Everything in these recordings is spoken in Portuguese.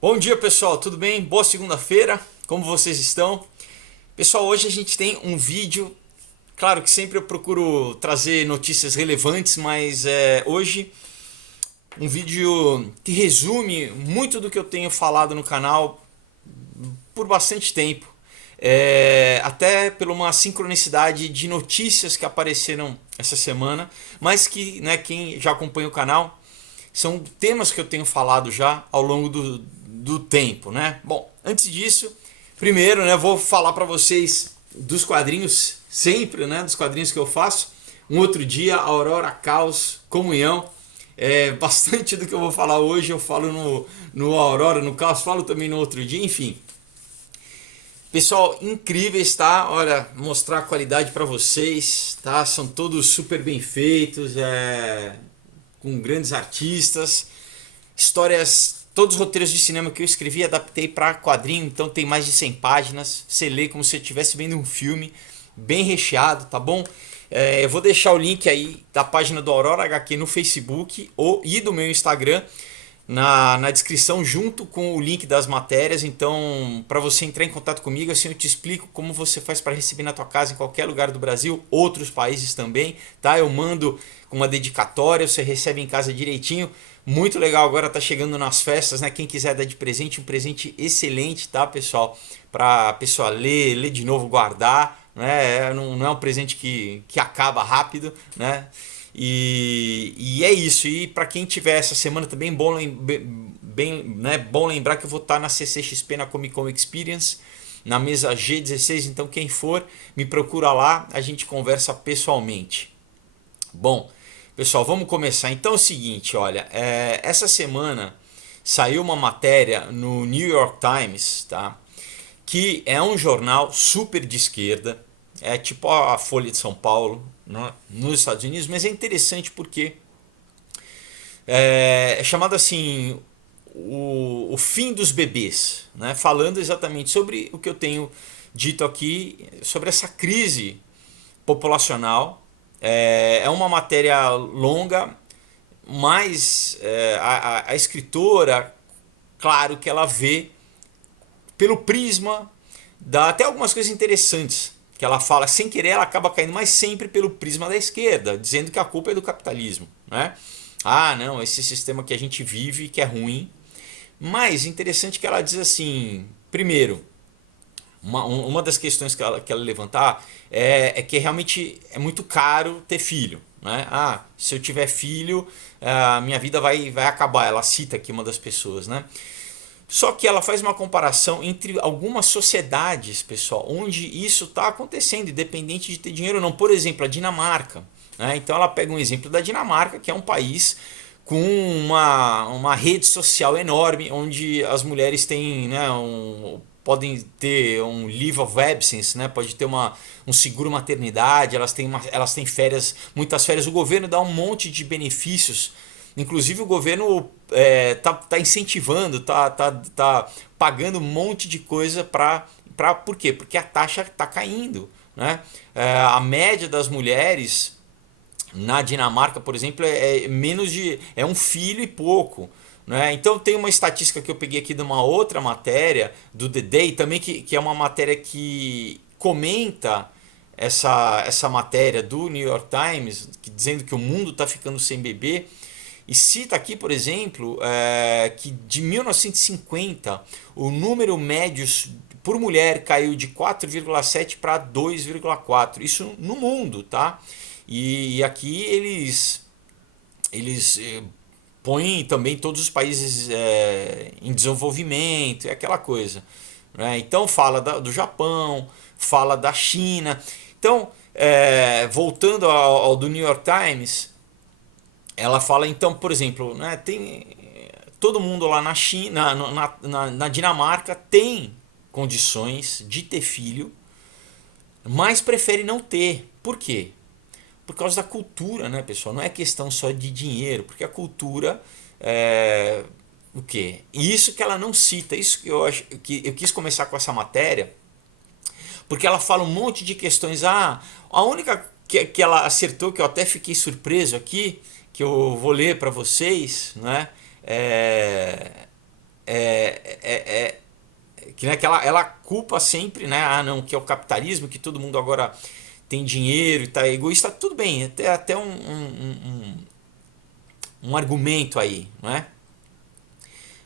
Bom dia, pessoal, tudo bem? Boa segunda-feira, como vocês estão? Pessoal, hoje a gente tem um vídeo. Claro que sempre eu procuro trazer notícias relevantes, mas hoje um vídeo que resume muito do que eu tenho falado no canal por bastante tempo. Até por uma sincronicidade de notícias que apareceram essa semana, mas que, né, quem já acompanha o canal, são temas que eu tenho falado já ao longo do tempo, né? Bom, antes disso, primeiro, né, vou falar para vocês dos quadrinhos, sempre, né, dos quadrinhos que eu faço. Um outro dia, Aurora, Caos, Comunhão. Bastante do que eu vou falar hoje eu falo no Aurora, no Caos, falo também no outro dia, enfim. Pessoal, incríveis, tá? Olha, mostrar a qualidade para vocês, tá? São todos super bem feitos, com grandes artistas, histórias, todos os roteiros de cinema que eu escrevi adaptei para quadrinho, então tem mais de 100 páginas, você lê como se você estivesse vendo um filme, bem recheado, tá bom? Eu vou deixar o link aí da página do Aurora HQ no Facebook e do meu Instagram na descrição, junto com o link das matérias. Então, para você entrar em contato comigo, assim eu te explico como você faz para receber na tua casa em qualquer lugar do Brasil, outros países também, tá? Eu mando com uma dedicatória, você recebe em casa direitinho. Muito legal, agora tá chegando nas festas, né? Quem quiser dar de presente, um presente excelente, tá, pessoal? Para a pessoa ler de novo, guardar, né? Não é um presente que acaba rápido, né? E é isso. E para quem tiver essa semana também, bom lembrar que eu vou estar na CCXP, na Comic Con Experience, na mesa G16. Então, quem for, me procura lá, a gente conversa pessoalmente. Bom, pessoal, vamos começar. Então é o seguinte, olha, essa semana saiu uma matéria no New York Times, tá? Que é um jornal super de esquerda, é tipo a Folha de São Paulo, né, nos Estados Unidos, mas é interessante porque é chamado assim o fim dos bebês, né? Falando exatamente sobre o que eu tenho dito aqui, sobre essa crise populacional. É uma matéria longa, mas a escritora, claro que ela vê pelo prisma, dá até algumas coisas interessantes que ela fala, sem querer ela acaba caindo, mas sempre pelo prisma da esquerda, dizendo que a culpa é do capitalismo, né? Ah, não, esse sistema que a gente vive que é ruim. Mas interessante que ela diz assim, primeiro, uma das questões que ela levantar é que realmente é muito caro ter filho. Né? Ah, se eu tiver filho, a minha vida vai acabar. Ela cita aqui uma das pessoas. Né? Só que ela faz uma comparação entre algumas sociedades, pessoal, onde isso está acontecendo, independente de ter dinheiro ou não. Por exemplo, a Dinamarca. Né? Então ela pega um exemplo da Dinamarca, que é um país com uma rede social enorme, onde as mulheres têm, né, podem ter um leave of absence, né? Pode ter um seguro maternidade, elas têm férias, muitas férias. O governo dá um monte de benefícios. Inclusive o governo tá incentivando, tá pagando um monte de coisa por quê? Porque a taxa está caindo. Né? A média das mulheres na Dinamarca, por exemplo, menos de. É um filho e pouco. Né? Então tem uma estatística que eu peguei aqui de uma outra matéria, do The Day, também que é uma matéria que comenta essa matéria do New York Times, dizendo que o mundo está ficando sem bebê. E cita aqui, por exemplo, que de 1950 o número médio por mulher caiu de 4,7 para 2,4. Isso no mundo, tá? E aqui eles põem também todos os países em desenvolvimento, é aquela coisa. Né? Então fala do Japão, fala da China. Então, voltando ao do New York Times, ela fala então, por exemplo, né, tem todo mundo lá na China, na Dinamarca tem condições de ter filho, mas prefere não ter. Por quê? Por causa da cultura, né, pessoal? Não é questão só de dinheiro, porque a cultura é o quê? E isso que ela não cita, isso que eu acho que eu quis começar com essa matéria, porque ela fala um monte de questões. Ah, a única que ela acertou, que eu até fiquei surpreso aqui, que eu vou ler para vocês, né? né, que ela culpa sempre, né? Ah, não, que é o capitalismo, que todo mundo agora tem dinheiro e tá egoísta. Tudo bem, até um argumento aí, não é?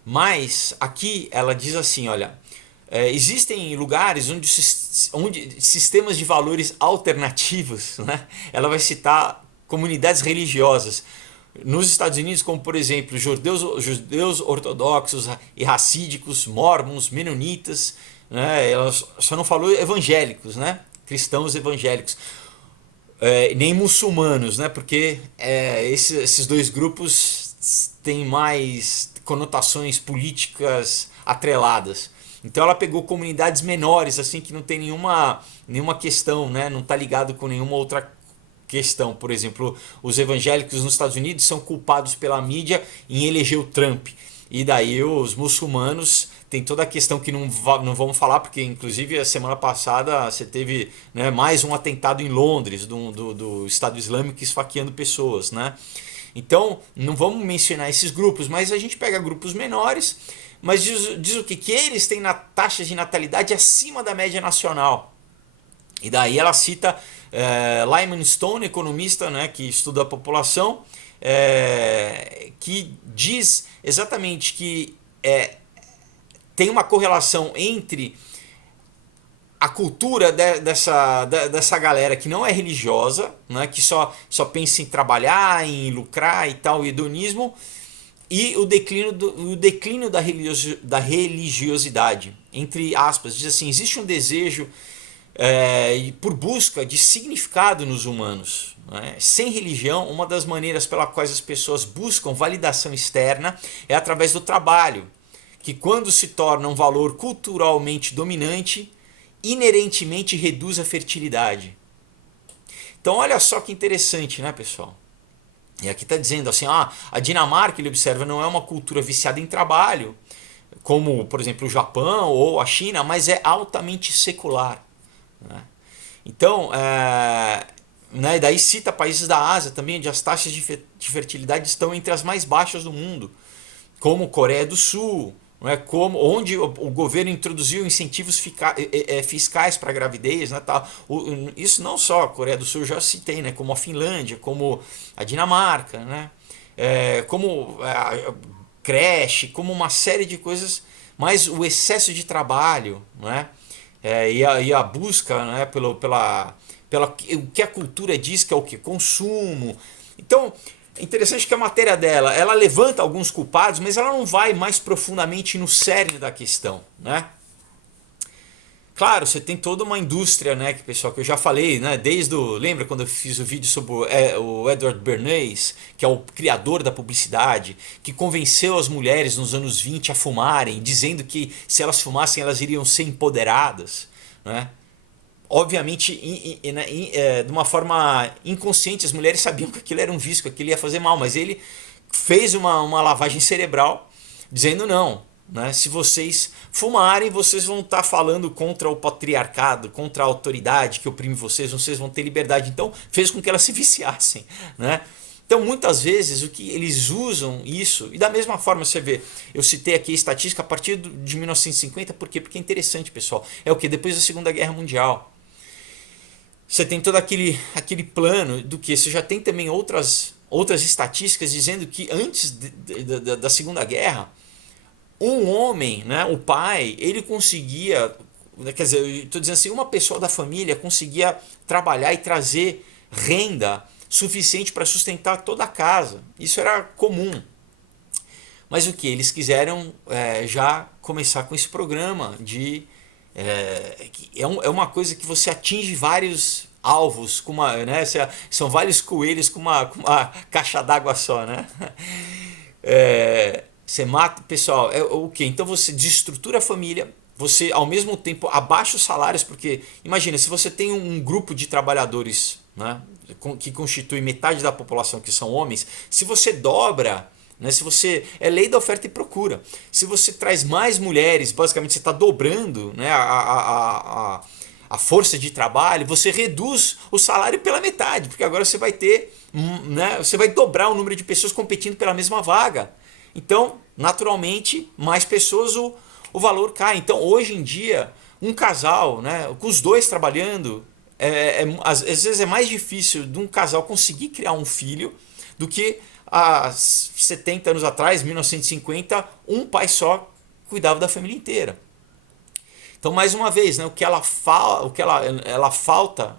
Mas aqui ela diz assim, olha, existem lugares onde sistemas de valores alternativos, né? Ela vai citar comunidades religiosas nos Estados Unidos, como por exemplo judeus ortodoxos e racídicos, mormons, menonitas, né? Ela só não falou evangélicos, né? Cristãos evangélicos. Nem muçulmanos, né? Porque esses dois grupos têm mais conotações políticas atreladas. Então ela pegou comunidades menores, assim, que não tem nenhuma questão, né? Não está ligado com nenhuma outra questão. Por exemplo, os evangélicos nos Estados Unidos são culpados pela mídia em eleger o Trump. E daí os muçulmanos tem toda a questão que não vamos falar, porque inclusive a semana passada você teve, né, mais um atentado em Londres do Estado Islâmico esfaqueando pessoas, né? Então não vamos mencionar esses grupos, mas a gente pega grupos menores, mas diz o que? Que eles têm taxas de natalidade acima da média nacional. E daí ela cita Lyman Stone, economista, né, que estuda a população, que diz exatamente que tem uma correlação entre a cultura dessa galera que não é religiosa, né, que só pensa em trabalhar, em lucrar e tal, o hedonismo, e o declínio da religiosidade. Entre aspas, diz assim, existe um desejo por busca de significado nos humanos. Né? Sem religião, uma das maneiras pelas quais as pessoas buscam validação externa é através do trabalho, que quando se torna um valor culturalmente dominante, inerentemente reduz a fertilidade. Então olha só que interessante, né, pessoal? E aqui está dizendo assim, a Dinamarca, ele observa, não é uma cultura viciada em trabalho, como, por exemplo, o Japão ou a China, mas é altamente secular. Né? Então, né, daí cita países da Ásia também, onde as taxas de fertilidade estão entre as mais baixas do mundo, como Coreia do Sul, né, onde o governo introduziu incentivos fiscais para a gravidez. Né, tá, isso não só a Coreia do Sul, já citei, né, como a Finlândia, como a Dinamarca, né, como a creche, como uma série de coisas, mas o excesso de trabalho, né, e a busca, né, pela o que a cultura diz que é o que? Consumo. Então, é interessante que a matéria dela, ela levanta alguns culpados, mas ela não vai mais profundamente no cerne da questão, né? Claro, você tem toda uma indústria, né, que eu já falei, né, lembra quando eu fiz o vídeo sobre o Edward Bernays, que é o criador da publicidade, que convenceu as mulheres nos anos 20 a fumarem, dizendo que se elas fumassem elas iriam ser empoderadas, né? Obviamente, de uma forma inconsciente, as mulheres sabiam que aquilo era um vício, que aquilo ia fazer mal, mas ele fez uma lavagem cerebral dizendo não. Né? Se vocês fumarem, vocês vão estar falando contra o patriarcado, contra a autoridade que oprime vocês vão ter liberdade. Então, fez com que elas se viciassem. Né? Então, muitas vezes, o que eles usam isso, e da mesma forma você vê, eu citei aqui a estatística a partir de 1950, por quê? Porque é interessante, pessoal. É o que? Depois da Segunda Guerra Mundial. Você tem todo aquele plano do que você já tem também outras estatísticas dizendo que antes da Segunda Guerra, um homem, né, o pai, ele conseguia, quer dizer, eu estou dizendo assim, uma pessoa da família conseguia trabalhar e trazer renda suficiente para sustentar toda a casa. Isso era comum. Mas o que? Eles quiseram já começar com esse programa de... é uma coisa que você atinge vários alvos, né, são vários coelhos com uma caixa d'água só. Né? Você mata, pessoal, o que? Então você desestrutura a família, você ao mesmo tempo abaixa os salários, porque imagina, se você tem um grupo de trabalhadores, né, que constitui metade da população, que são homens, se você dobra, né, se você é lei da oferta e procura, se você traz mais mulheres, basicamente você está dobrando, né, a força de trabalho, você reduz o salário pela metade, porque agora você vai ter, né, você vai dobrar o número de pessoas competindo pela mesma vaga. Então, naturalmente, mais pessoas, o valor cai. Então, hoje em dia, um casal, né, com os dois trabalhando, às vezes é mais difícil de um casal conseguir criar um filho do que há 70 anos atrás, 1950, um pai só cuidava da família inteira. Então, mais uma vez, né, ela falta,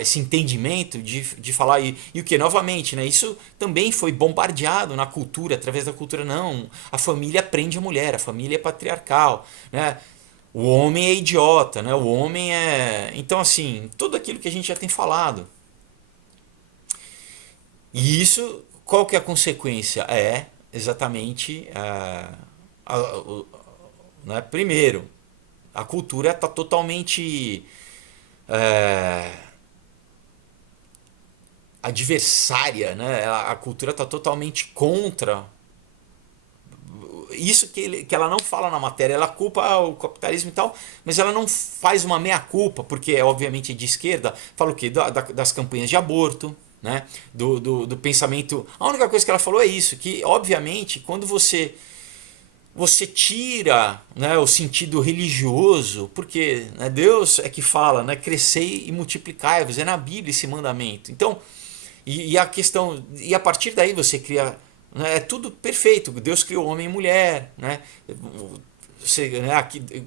esse entendimento de falar e o que novamente, né, isso também foi bombardeado na cultura, através da cultura. Não, a família prende a mulher, a família é patriarcal, né? O homem é idiota, né? O homem é, então assim, tudo aquilo que a gente já tem falado. E isso, qual que é a consequência? É exatamente né? Primeiro, a cultura está totalmente é, adversária, né? A cultura está totalmente contra isso que ela não fala na matéria. Ela culpa o capitalismo e tal, mas ela não faz uma meia-culpa, porque obviamente de esquerda fala o quê? Das campanhas de aborto, né? Do pensamento. A única coisa que ela falou é isso, que obviamente quando você tira, né, o sentido religioso, porque, né, Deus é que fala, né, crescei e multiplicai-vos, é na Bíblia esse mandamento. Então, e a questão, e a partir daí você cria, né, é tudo perfeito. Deus criou homem e mulher, né?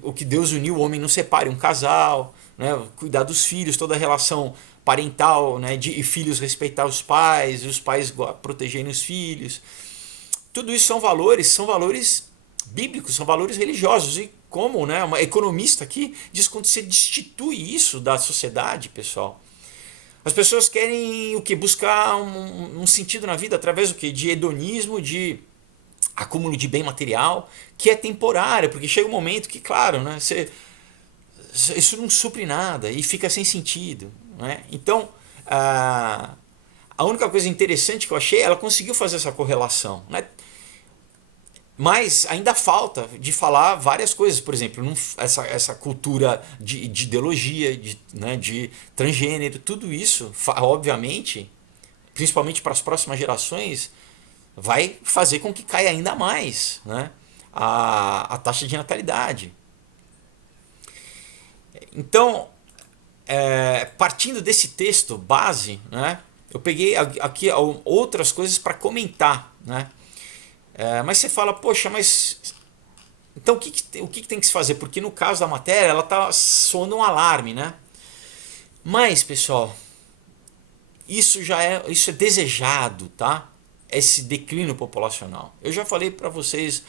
O que Deus uniu, o homem não separe, um casal, né? Cuidar dos filhos, toda a relação parental, né? E filhos respeitar os pais, e os pais protegerem os filhos. Tudo isso são valores bíblicos, são valores religiosos. E como, né, uma economista aqui diz, quando você destitui isso da sociedade, pessoal, as pessoas querem o que? Buscar um sentido na vida através do que? De hedonismo, de acúmulo de bem material, que é temporário, porque chega um momento que, claro, né, isso não supre nada e fica sem sentido. Né? Então, a única coisa interessante que eu achei, ela conseguiu fazer essa correlação. Né? Mas ainda falta de falar várias coisas, por exemplo, essa cultura de ideologia, né, de transgênero, tudo isso, obviamente, principalmente para as próximas gerações, vai fazer com que caia ainda mais, né, a taxa de natalidade. Então, partindo desse texto base, né, eu peguei aqui outras coisas para comentar, né. Mas você fala, poxa, mas então o que tem que se fazer? Porque no caso da matéria ela está soando um alarme, né? Mas, pessoal, isso é desejado, tá? Esse declínio populacional. Eu já falei para vocês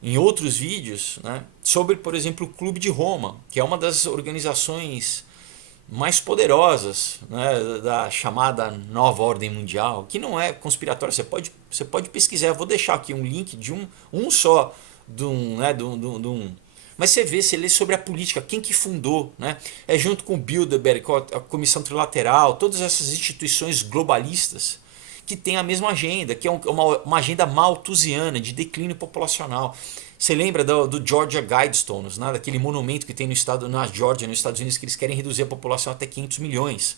em outros vídeos, né, sobre, por exemplo, o Clube de Roma, que é uma das organizações mais poderosas, né, da chamada Nova Ordem Mundial, que não é conspiratória. Você pode pesquisar. Eu vou deixar aqui um link de um só, né, mas você lê sobre a política, quem que fundou, né? É junto com o Bilderberg, com a Comissão Trilateral, todas essas instituições globalistas que têm a mesma agenda, que é uma agenda malthusiana de declínio populacional. Você lembra do Georgia Guidestones, né? Daquele monumento que tem na Georgia, nos Estados Unidos, que eles querem reduzir a população até 500 milhões.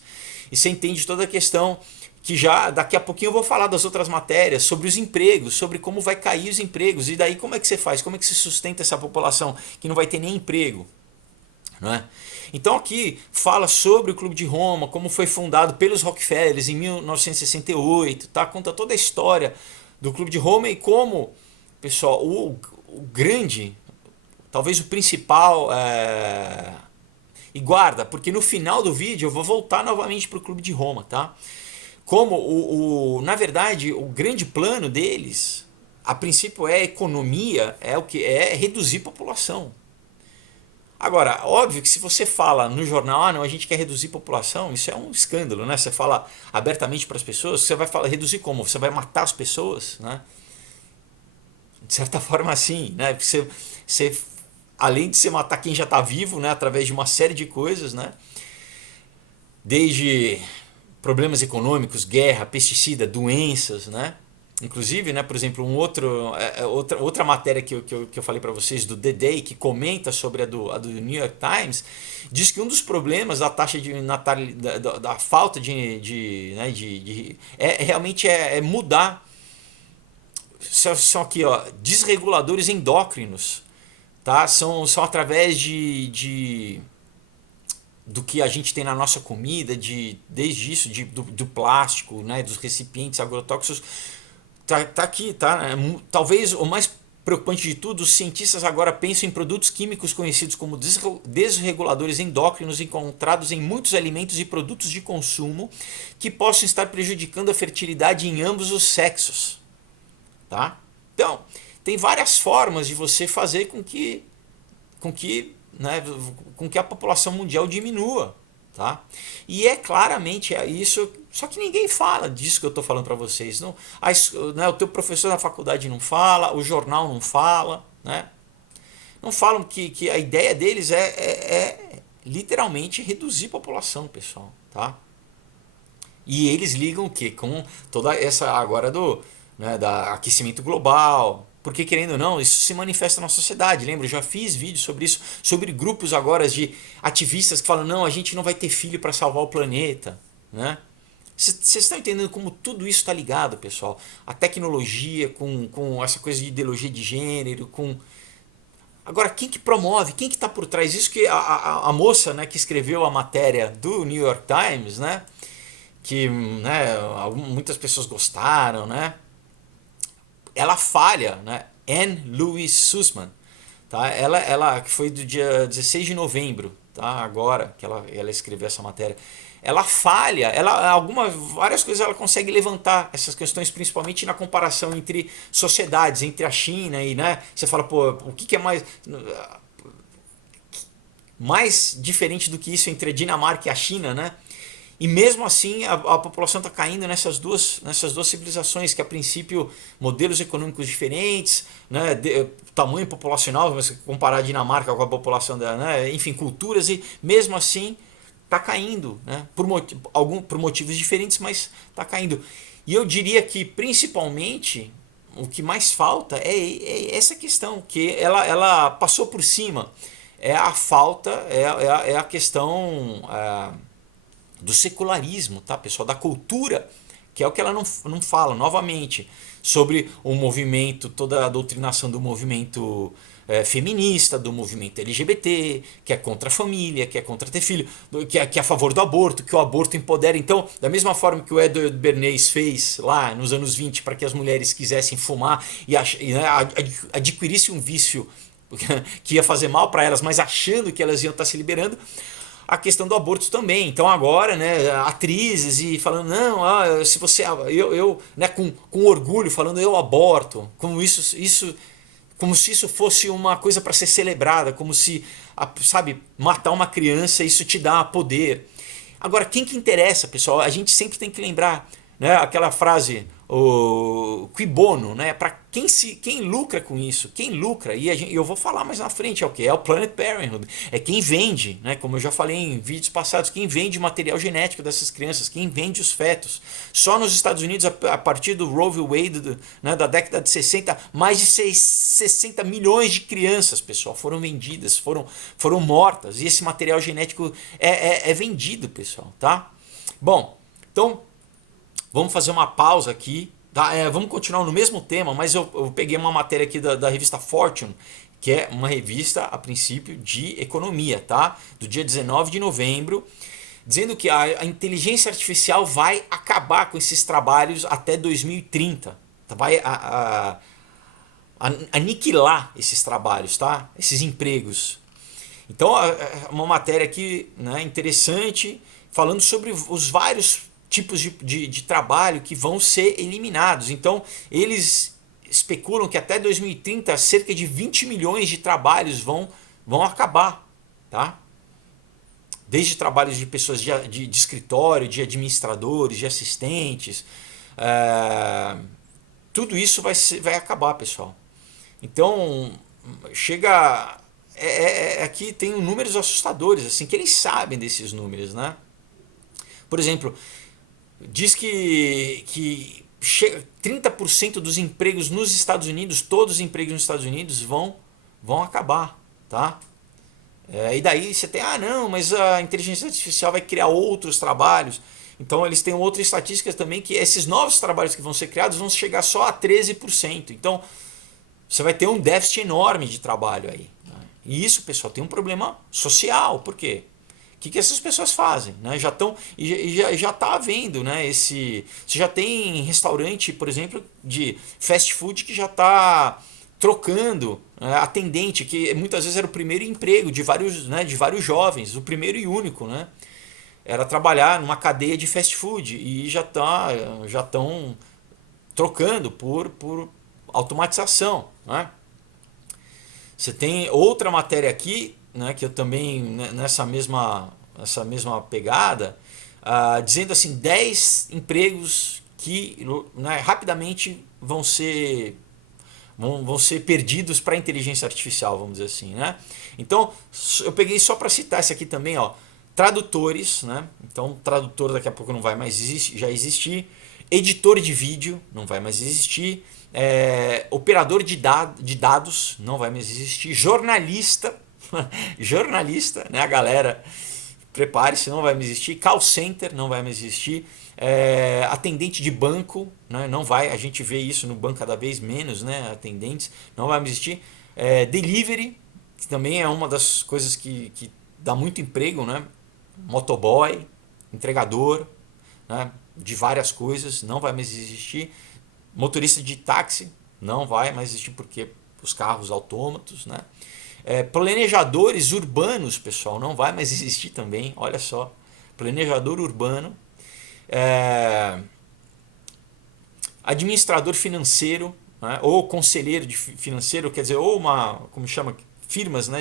E você entende toda a questão que já daqui a pouquinho eu vou falar das outras matérias, sobre os empregos, sobre como vai cair os empregos. E daí como é que você faz? Como é que se sustenta essa população que não vai ter nem emprego? Não é? Então aqui fala sobre o Clube de Roma, como foi fundado pelos Rockefellers em 1968, tá? Conta toda a história do Clube de Roma e como, pessoal, o grande, talvez o principal, e guarda, porque no final do vídeo eu vou voltar novamente para o Clube de Roma, tá? Como na verdade o grande plano deles, a princípio é a economia, é o que é reduzir a população. Agora, óbvio que se você fala no jornal, não, a gente quer reduzir a população, isso é um escândalo, né? Você fala abertamente para as pessoas, você vai falar reduzir como? Você vai matar as pessoas, né? De certa forma, assim, né? Você, além de você matar quem já está vivo, né? Através de uma série de coisas, né? Desde problemas econômicos, guerra, pesticida, doenças, né? Inclusive, né, por exemplo, outra matéria que eu falei para vocês do The Day, que comenta sobre a do New York Times, diz que um dos problemas da taxa de natalidade, da falta realmente mudar são aqui, ó, desreguladores endócrinos, tá? São através do que a gente tem na nossa comida, desde isso, do plástico, né, dos recipientes agrotóxicos, tá aqui, tá? Talvez o mais preocupante de tudo, os cientistas agora pensam em produtos químicos conhecidos como desreguladores endócrinos encontrados em muitos alimentos e produtos de consumo que possam estar prejudicando a fertilidade em ambos os sexos, tá? Então, tem várias formas de você fazer com que a população mundial diminua, tá? E é claramente isso, só que ninguém fala disso que eu estou falando para vocês. Não, né, o teu professor da faculdade não fala, o jornal não fala, né? Não falam que a ideia deles é literalmente reduzir a população, pessoal, tá? E eles ligam o quê? Com toda essa agora né, da aquecimento global. Porque, querendo ou não, isso se manifesta na sociedade. Lembra? Eu já fiz vídeos sobre isso, sobre grupos agora de ativistas que falam: não, a gente não vai ter filho para salvar o planeta. Né? Vocês estão entendendo como tudo isso está ligado, pessoal? A tecnologia, com essa coisa de ideologia de gênero, com. Agora, quem que promove? Quem que está por trás? Isso que a moça, né, que escreveu a matéria do New York Times, né? Que, né, muitas pessoas gostaram, né? Ela falha, né? Anne Louise Sussman, tá? Ela que foi do dia 16 de novembro, tá? Agora que ela escreveu essa matéria. Ela falha, várias coisas ela consegue levantar essas questões, principalmente na comparação entre sociedades, entre a China e, né? Você fala, pô, o que é mais diferente do que isso entre a Dinamarca e a China, né? E mesmo assim a população está caindo nessas duas civilizações, que a princípio modelos econômicos diferentes, né, tamanho populacional, se você comparar a Dinamarca com a população dela, né, enfim, culturas, e mesmo assim está caindo, né, por motivos diferentes, mas está caindo. E eu diria que principalmente o que mais falta é essa questão, que ela passou por cima. É a falta, é a questão do secularismo, tá, pessoal? Da cultura, que é o que ela não fala, novamente, sobre o movimento, toda a doutrinação do movimento feminista, do movimento LGBT, que é contra a família, que é contra ter filho, que é a favor do aborto, que o aborto empodera. Então, da mesma forma que o Edward Bernays fez lá nos anos 20 para que as mulheres quisessem fumar e né, adquirissem um vício que ia fazer mal para elas, mas achando que elas iam estar se liberando, a questão do aborto também. Então agora, né, atrizes e falando, não, se você, eu né, com orgulho falando, eu aborto, como como se isso fosse uma coisa para ser celebrada, como se, sabe, matar uma criança, isso te dá poder. Agora, quem que interessa, pessoal? A gente sempre tem que lembrar, né, aquela frase, o qui bono, né? Para quem lucra com isso, quem lucra, e eu vou falar mais na frente, é o que? É o Planned Parenthood, é quem vende, né? Como eu já falei em vídeos passados, quem vende o material genético dessas crianças, quem vende os fetos. Só nos Estados Unidos, a partir do Roe v. Wade, né, da década de 60, mais de 60 milhões de crianças, pessoal, foram vendidas, foram mortas, e esse material genético é vendido, pessoal, tá? Bom, então vamos fazer uma pausa aqui. Tá? Vamos continuar no mesmo tema, mas eu peguei uma matéria aqui da revista Fortune, que é uma revista, a princípio, de economia, tá? Do dia 19 de novembro, dizendo que a inteligência artificial vai acabar com esses trabalhos até 2030. Vai aniquilar esses trabalhos, tá? Esses empregos. Então, uma matéria aqui, né, interessante, falando sobre os vários tipos de trabalho que vão ser eliminados. Então, eles especulam que até 2030 cerca de 20 milhões de trabalhos vão acabar. Tá? Desde trabalhos de pessoas de escritório, de administradores, de assistentes. Tudo isso vai acabar, pessoal. Então, chega... aqui tem números assustadores, assim, que eles sabem desses números, né? Por exemplo, diz que 30% dos empregos nos Estados Unidos, todos os empregos nos Estados Unidos vão acabar, tá? E daí você tem, não, mas a inteligência artificial vai criar outros trabalhos. Então eles têm outra estatística também, que esses novos trabalhos que vão ser criados vão chegar só a 13%. Então você vai ter um déficit enorme de trabalho aí. E isso, pessoal, tem um problema social. Por quê? O que essas pessoas fazem? Né? Já estão e já está havendo, né? Você já tem restaurante, por exemplo, de fast food que já está trocando, né, atendente, que muitas vezes era o primeiro emprego de vários jovens, o primeiro e único, né? Era trabalhar numa cadeia de fast food e já estão trocando por automatização, né? Você tem outra matéria aqui, né, que eu também essa mesma pegada, dizendo assim 10 empregos que, né, rapidamente vão ser perdidos para a inteligência artificial, vamos dizer assim, né? Então, eu peguei só para citar esse aqui também, ó, tradutores, né? Então, tradutor daqui a pouco não vai mais já existir, editor de vídeo não vai mais existir, operador de dados não vai mais existir, jornalista, jornalista, né? A galera, prepare-se, não vai mais existir, call center não vai mais existir, atendente de banco, né? Não vai, a gente vê isso no banco cada vez menos, né? Atendentes, não vai mais existir, delivery, que também é uma das coisas que dá muito emprego, né? Motoboy, entregador, né? De várias coisas, não vai mais existir. Motorista de táxi não vai mais existir porque os carros autômatos, né? Planejadores urbanos, pessoal, não vai mais existir também. Olha só, planejador urbano, administrador financeiro, né? Ou conselheiro financeiro, quer dizer, ou como chama, firmas, né?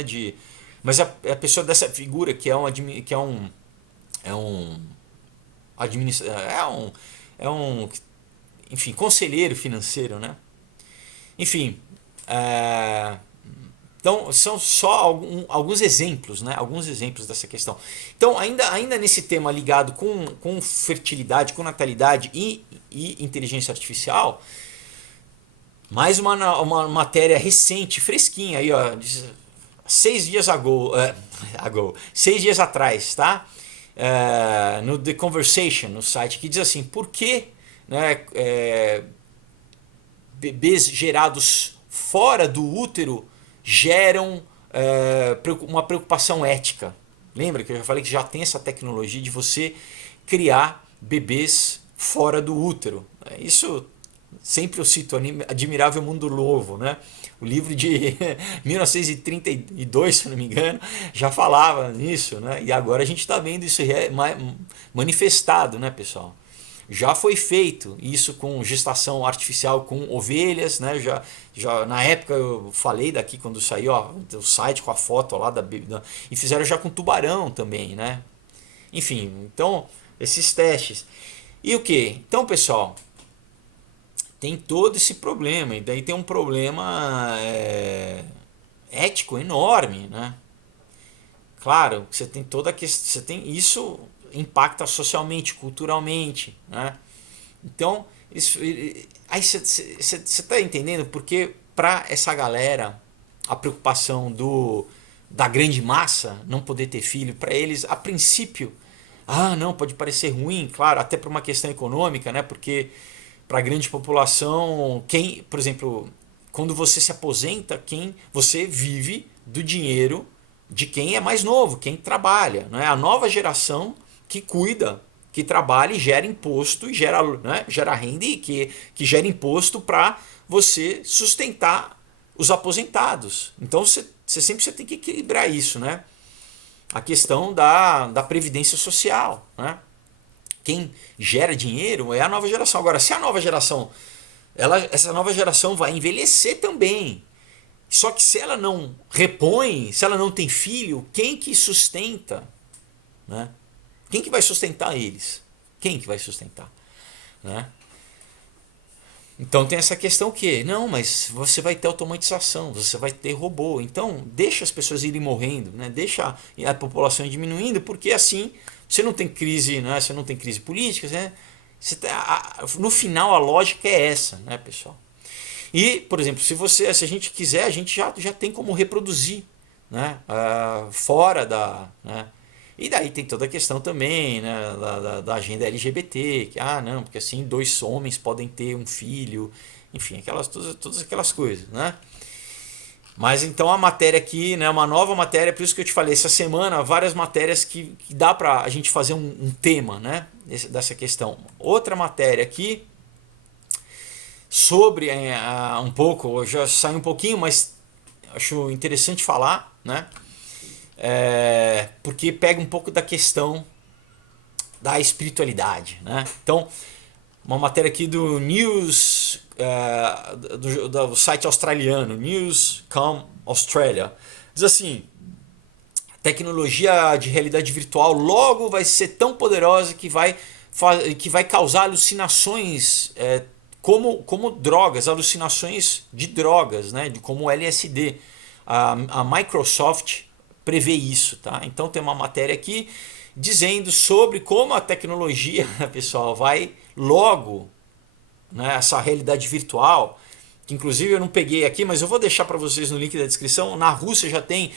Mas a pessoa dessa figura que é um é um enfim, conselheiro financeiro, né? Enfim, então são só alguns exemplos, né? Alguns exemplos dessa questão. Então, ainda nesse tema ligado com fertilidade, com natalidade e inteligência artificial, mais uma matéria recente, fresquinha aí, ó, 6 dias atrás, tá? No The Conversation, no site, que diz assim: por que, né, bebês gerados fora do útero geram uma preocupação ética? Lembra que eu já falei que já tem essa tecnologia de você criar bebês fora do útero? Isso sempre eu cito Admirável Mundo Novo, né? O livro de 1932, se não me engano, já falava nisso, né? E agora a gente está vendo isso manifestado, né, pessoal? Já foi feito isso com gestação artificial com ovelhas, né? Já na época eu falei daqui quando saiu, ó, o site com a foto lá e fizeram já com tubarão também, né? Enfim, então esses testes. E o que? Então, pessoal, tem todo esse problema, e daí tem um problema ético enorme, né? Claro, você tem toda a questão, você tem isso impacta socialmente, culturalmente, né? Então, aí você está entendendo porque para essa galera a preocupação da grande massa não poder ter filho, para eles a princípio, não, pode parecer ruim, claro, até por uma questão econômica, né? Porque para a grande população, por exemplo, quando você se aposenta, você vive do dinheiro de quem é mais novo, quem trabalha, né? A nova geração que cuida, que trabalha e gera imposto, e gera renda e que gera imposto para você sustentar os aposentados. Então você sempre tem que equilibrar isso, né? A questão da previdência social, né? Quem gera dinheiro é a nova geração. Agora, se a nova geração, essa nova geração vai envelhecer também. Só que se ela não repõe, se ela não tem filho, quem que sustenta, né? Quem que vai sustentar eles? Quem que vai sustentar, né? Então tem essa questão que, não, mas você vai ter automatização, você vai ter robô. Então deixa as pessoas irem morrendo, né? Deixa a população diminuindo, porque assim você não tem crise, né? Você não tem crise política, né? No final a lógica é essa, né, pessoal? E, por exemplo, se a gente quiser, a gente já tem como reproduzir, né? Fora da, né? E daí tem toda a questão também, né, da agenda LGBT, que não, porque assim 2 homens podem ter um filho, enfim, todas aquelas coisas, né? Mas então a matéria aqui, né, uma nova matéria, por isso que eu te falei, essa semana, várias matérias que dá para a gente fazer um tema, né, dessa questão. Outra matéria aqui sobre um pouco, eu já saí um pouquinho, mas acho interessante falar, né, porque pega um pouco da questão da espiritualidade, né. Então, uma matéria aqui do News, do site australiano, News.com Australia, diz assim: tecnologia de realidade virtual logo vai ser tão poderosa que vai causar alucinações, como drogas, alucinações de drogas, né, como LSD. A Microsoft prevê isso, tá? Então tem uma matéria aqui dizendo sobre como a tecnologia, pessoal, vai logo, né, essa realidade virtual, que inclusive eu não peguei aqui, mas eu vou deixar para vocês no link da descrição. Na Rússia já tem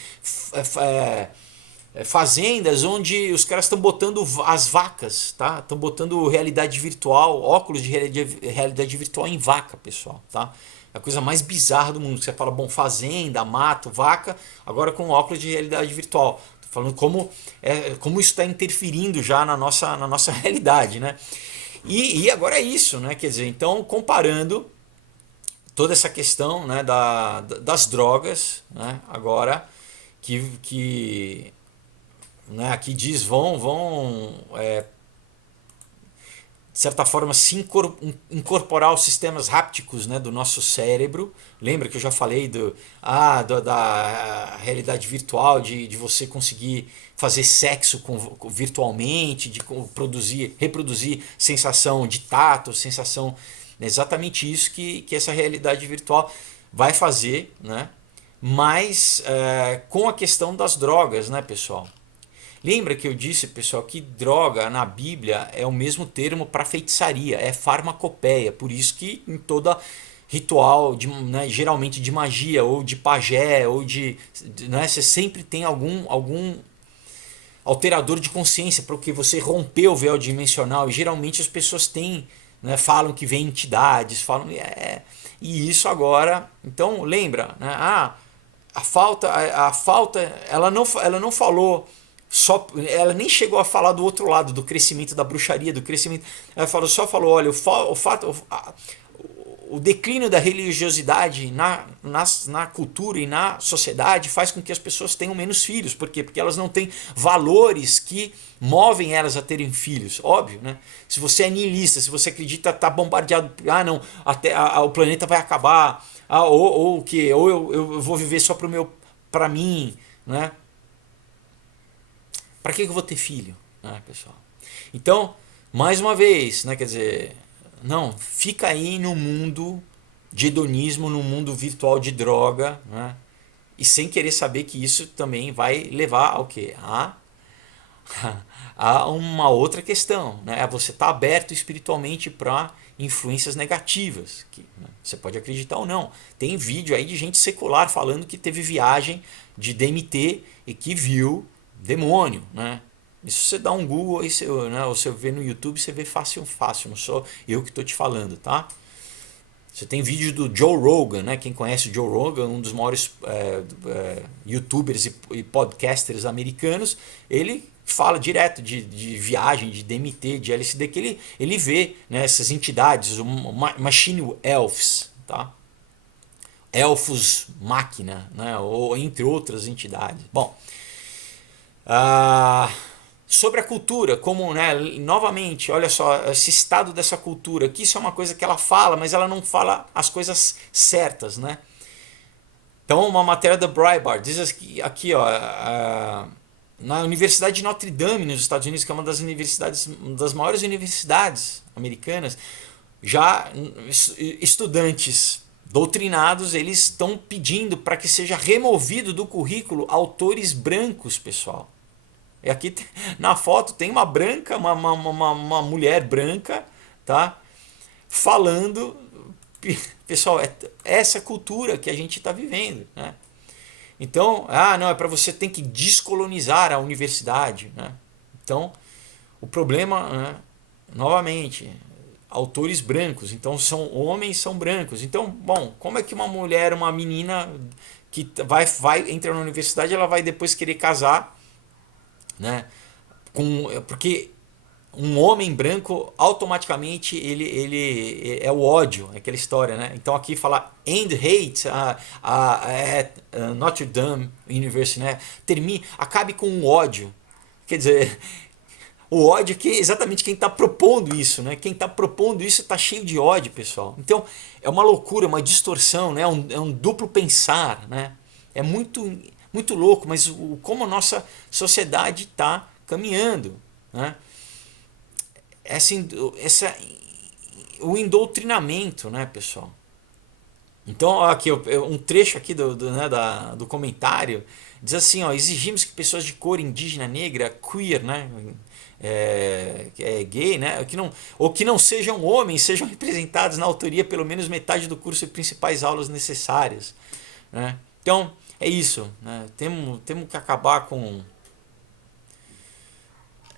fazendas onde os caras estão botando as vacas, tá? Estão botando realidade virtual, óculos de realidade virtual em vaca, pessoal, tá? É a coisa mais bizarra do mundo. Você fala, bom, fazenda, mato, vaca, agora com óculos de realidade virtual. Tô falando como isso está interferindo já na nossa realidade, né? E agora é isso, né? Quer dizer, então comparando toda essa questão, né, das drogas, né, agora que né, aqui diz de certa forma se incorporar aos sistemas hápticos, né, do nosso cérebro. Lembra que eu já falei da realidade virtual, de você conseguir fazer sexo virtualmente, de reproduzir sensação de tato, sensação. É exatamente isso que essa realidade virtual vai fazer, né? Mas com a questão das drogas, né, pessoal? Lembra que eu disse, pessoal, que droga na Bíblia é o mesmo termo para feitiçaria, é farmacopeia. Por isso que em toda ritual, né, geralmente de magia, ou de pajé, ou né, você sempre tem algum alterador de consciência, porque você rompeu o véu dimensional. E geralmente as pessoas têm, né, falam que vem entidades, falam. E isso agora. Então lembra, né? A falta, ela não falou só, ela nem chegou a falar do outro lado, do crescimento da bruxaria, do crescimento. Ela só falou, olha, o declínio da religiosidade na cultura e na sociedade faz com que as pessoas tenham menos filhos. Por quê? Porque elas não têm valores que movem elas a terem filhos. Óbvio, né? Se você é niilista, se você acredita tá bombardeado, não, o planeta vai acabar, ou o que, ou eu vou viver só para mim, né? Para que eu vou ter filho, né, pessoal? Então, mais uma vez, né, quer dizer, não, fica aí no mundo de hedonismo, no mundo virtual de droga, né? E sem querer saber que isso também vai levar ao quê? A uma outra questão, né? Você está aberto espiritualmente para influências negativas, que, né, você pode acreditar ou não. Tem vídeo aí de gente secular falando que teve viagem de DMT e que viu demônio, né? Isso você dá um Google aí, né, ou você vê no YouTube, você vê fácil, fácil, não sou eu que estou te falando, tá? Você tem vídeo do Joe Rogan, né? Quem conhece o Joe Rogan, um dos maiores youtubers e podcasters americanos, ele fala direto de viagem, de DMT, de LSD, que ele vê, né, essas entidades, machine elves, tá? Elfos máquina, né? Ou entre outras entidades. Bom, sobre a cultura, como, né, novamente, olha só, esse estado dessa cultura, que isso é uma coisa que ela fala, mas ela não fala as coisas certas, né? Então, uma matéria da Breitbart diz aqui, ó, na Universidade de Notre Dame, nos Estados Unidos, que é uma das maiores universidades americanas, já estudantes doutrinados, eles estão pedindo para que seja removido do currículo autores brancos, pessoal. E aqui na foto tem uma branca, uma mulher branca, tá? Falando, pessoal, é essa cultura que a gente está vivendo, né? Então, não, é para você ter que descolonizar a universidade, né? Então, o problema, né, novamente, autores brancos, então são homens, são brancos. Então, bom, como é que uma mulher, uma menina que vai entrar na universidade, ela vai depois querer casar, né? Porque um homem branco automaticamente ele é o ódio, é aquela história, né? Então aqui fala end hate at Notre Dame University, né? Acabe com o ódio. Quer dizer, o ódio que é exatamente quem está propondo isso, né? Quem está propondo isso está cheio de ódio, pessoal. Então é uma loucura, uma distorção, né? É um duplo pensar, né? É muito louco, mas como a nossa sociedade está caminhando, né? essa, o doutrinamento, né, pessoal? Então, aqui um trecho aqui do comentário diz assim, ó, exigimos que pessoas de cor indígena, negra, queer, né, gay, né, que não sejam homens, sejam representados na autoria pelo menos metade do curso e principais aulas necessárias, né? Então, é isso, né? Temos que acabar com...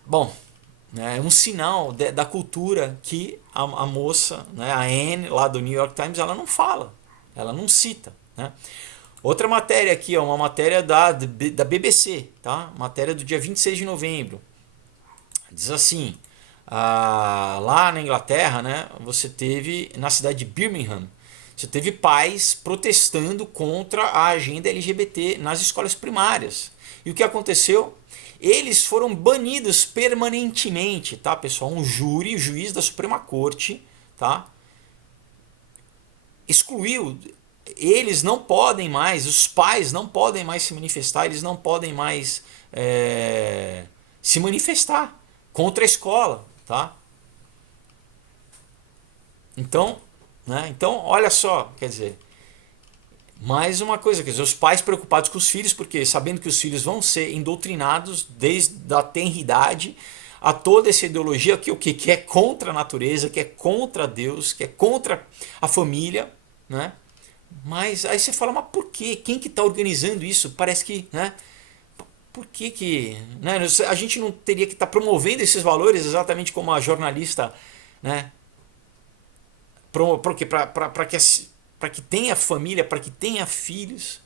Bom, né, é um sinal da cultura que a moça, né, a Anne, lá do New York Times, ela não fala, ela não cita, né? Outra matéria aqui, ó, uma matéria da BBC, tá? Matéria do dia 26 de novembro. Diz assim, lá na Inglaterra, né, você teve, na cidade de Birmingham, você teve pais protestando contra a agenda LGBT nas escolas primárias. E o que aconteceu? Eles foram banidos permanentemente, tá, pessoal? Um juiz da Suprema Corte, tá, excluiu. Eles não podem mais, os pais não podem mais se manifestar, eles não podem mais se manifestar contra a escola, tá? Então, né? Então, olha só, quer dizer, mais uma coisa, quer dizer, os pais preocupados com os filhos, porque sabendo que os filhos vão ser indoutrinados desde a tenridade a toda essa ideologia que é contra a natureza, que é contra Deus, que é contra a família, né? Mas aí você fala, mas por quê? Quem que está organizando isso? Parece que, né? Por que, né? A gente não teria que estar promovendo esses valores exatamente como a jornalista, né? Para que tenha família, para que tenha filhos.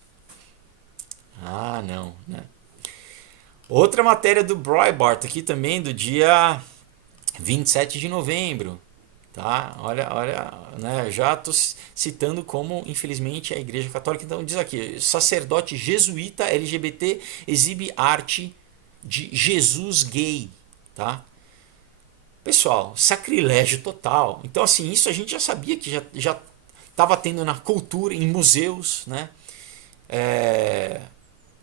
Não, né? Outra matéria do Breitbart aqui também do dia 27 de novembro, tá? Olha, né? Já estou citando como, infelizmente, a Igreja Católica. Então diz aqui, sacerdote jesuíta LGBT exibe arte de Jesus gay, tá? Pessoal, sacrilégio total. Então, assim, isso a gente já sabia que já estava tendo na cultura, em museus, né?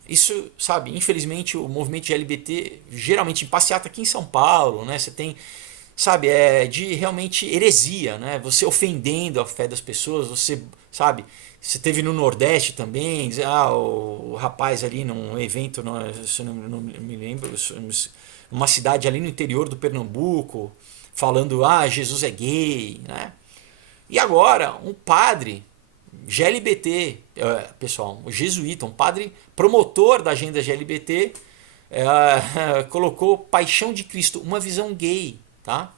Isso, sabe, infelizmente o movimento LGBT, geralmente em passeata aqui em São Paulo, né? Você tem, sabe, de realmente heresia, né? Você ofendendo a fé das pessoas, você, sabe, você teve no Nordeste também, o rapaz ali num evento, se eu não me lembro, numa cidade ali no interior do Pernambuco, falando, Jesus é gay, né? E agora, um padre GLBT, pessoal, um jesuíta, um padre promotor da agenda GLBT, colocou Paixão de Cristo, uma visão gay, tá?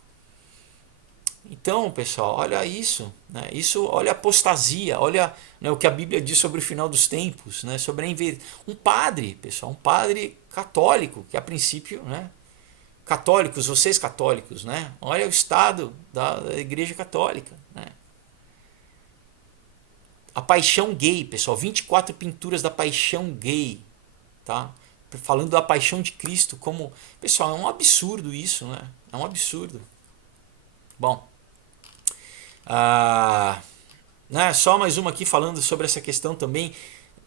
Então, pessoal, olha isso, né? Isso, olha a apostasia, olha, né, o que a Bíblia diz sobre o final dos tempos, né? Sobre um padre, pessoal, um padre católico, que a princípio, né? Católicos, vocês católicos, né? Olha o estado da Igreja Católica, né? A paixão gay, pessoal, 24 pinturas da paixão gay, tá? Falando da paixão de Cristo como... Pessoal, é um absurdo isso, né? É um absurdo. Bom, né, só mais uma aqui falando sobre essa questão também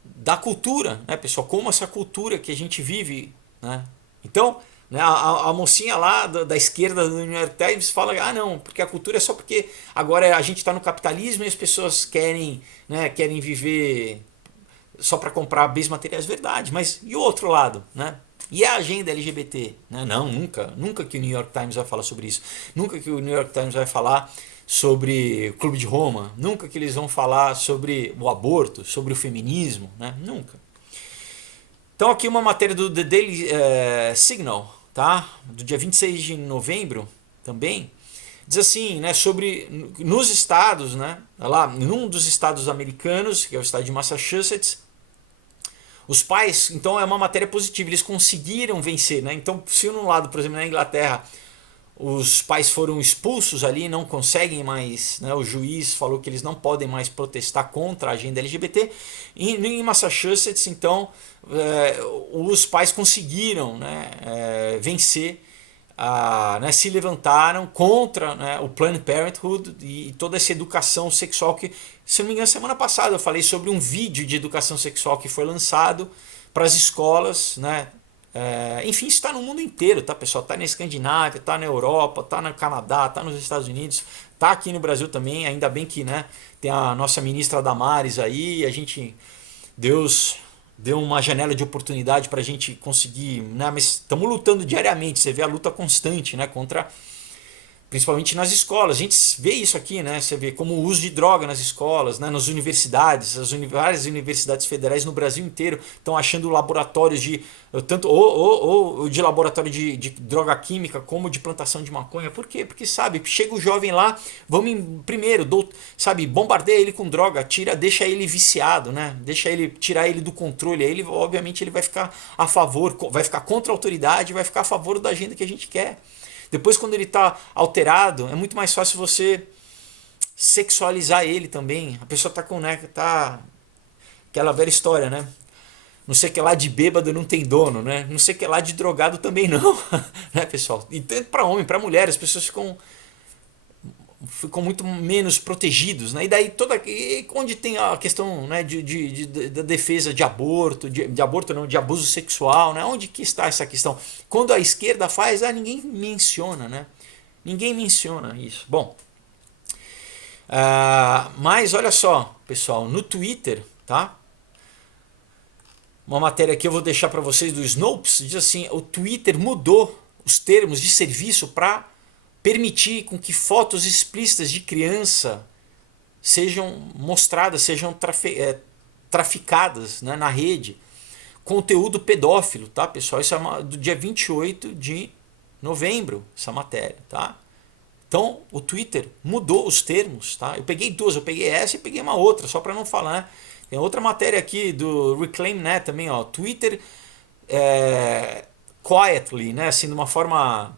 da cultura, né, pessoal? Como essa cultura que a gente vive, né? Então, né, a mocinha lá da esquerda do New York Times fala, não, porque a cultura é só porque agora a gente está no capitalismo e as pessoas querem, né, querem viver só para comprar bens materiais, verdade, mas e o outro lado, né? E a agenda LGBT? Né? Não, nunca que o New York Times vai falar sobre isso. Nunca que o New York Times vai falar sobre o Clube de Roma. Nunca que eles vão falar sobre o aborto, sobre o feminismo. Né? Nunca. Então aqui uma matéria do The Daily Signal, tá? Do dia 26 de novembro também. Diz assim, né, sobre nos estados, né, lá num dos estados americanos, que é o estado de Massachusetts, os pais, então é uma matéria positiva, eles conseguiram vencer, né? Então, se num lado, por exemplo, na Inglaterra, os pais foram expulsos ali, não conseguem mais, né? O juiz falou que eles não podem mais protestar contra a agenda LGBT. E em Massachusetts, então, os pais conseguiram, né, vencer, né, se levantaram contra, né, o Planned Parenthood e toda essa educação sexual que, se não me engano, semana passada eu falei sobre um vídeo de educação sexual que foi lançado para as escolas, né? Enfim, isso está no mundo inteiro, tá, pessoal? Está na Escandinávia, está na Europa, está no Canadá, está nos Estados Unidos, está aqui no Brasil também. Ainda bem que, né, tem a nossa ministra Damares aí, a gente, Deus deu uma janela de oportunidade para a gente conseguir, né? Mas estamos lutando diariamente, você vê a luta constante, né, contra, principalmente nas escolas. A gente vê isso aqui, né? Você vê como o uso de droga nas escolas, né? Nas universidades, várias universidades federais no Brasil inteiro estão achando laboratórios de tanto ou de laboratório de droga química como de plantação de maconha. Por quê? Porque sabe, chega o jovem lá, vamos primeiro, sabe, bombardeia ele com droga, deixa ele viciado, né? Deixa ele tirar ele do controle. Aí ele, obviamente, ele vai ficar a favor, vai ficar contra a autoridade, vai ficar a favor da agenda que a gente quer. Depois, quando ele está alterado, é muito mais fácil você sexualizar ele também. A pessoa está com, né, tá aquela velha história, né? Não sei o que lá de bêbado não tem dono, né? Não sei o que lá de drogado também não, né, pessoal? E tanto para homem, para mulher, as pessoas ficam muito menos protegidos, né? E daí onde tem a questão, né, da defesa de aborto, de aborto não, de abuso sexual, né? Onde que está essa questão? Quando a esquerda faz, ninguém menciona, né? Ninguém menciona isso. Bom, mas olha só, pessoal, no Twitter, tá? Uma matéria que eu vou deixar para vocês do Snopes diz assim: o Twitter mudou os termos de serviço para permitir com que fotos explícitas de criança sejam mostradas, sejam traficadas, né, na rede. Conteúdo pedófilo, tá, pessoal? Isso é do dia 28 de novembro, essa matéria, tá? Então, o Twitter mudou os termos, tá? Eu peguei duas, eu peguei essa e peguei uma outra, só para não falar, né? Tem outra matéria aqui do Reclaim, né, também, ó, Twitter quietly, né, assim, de uma forma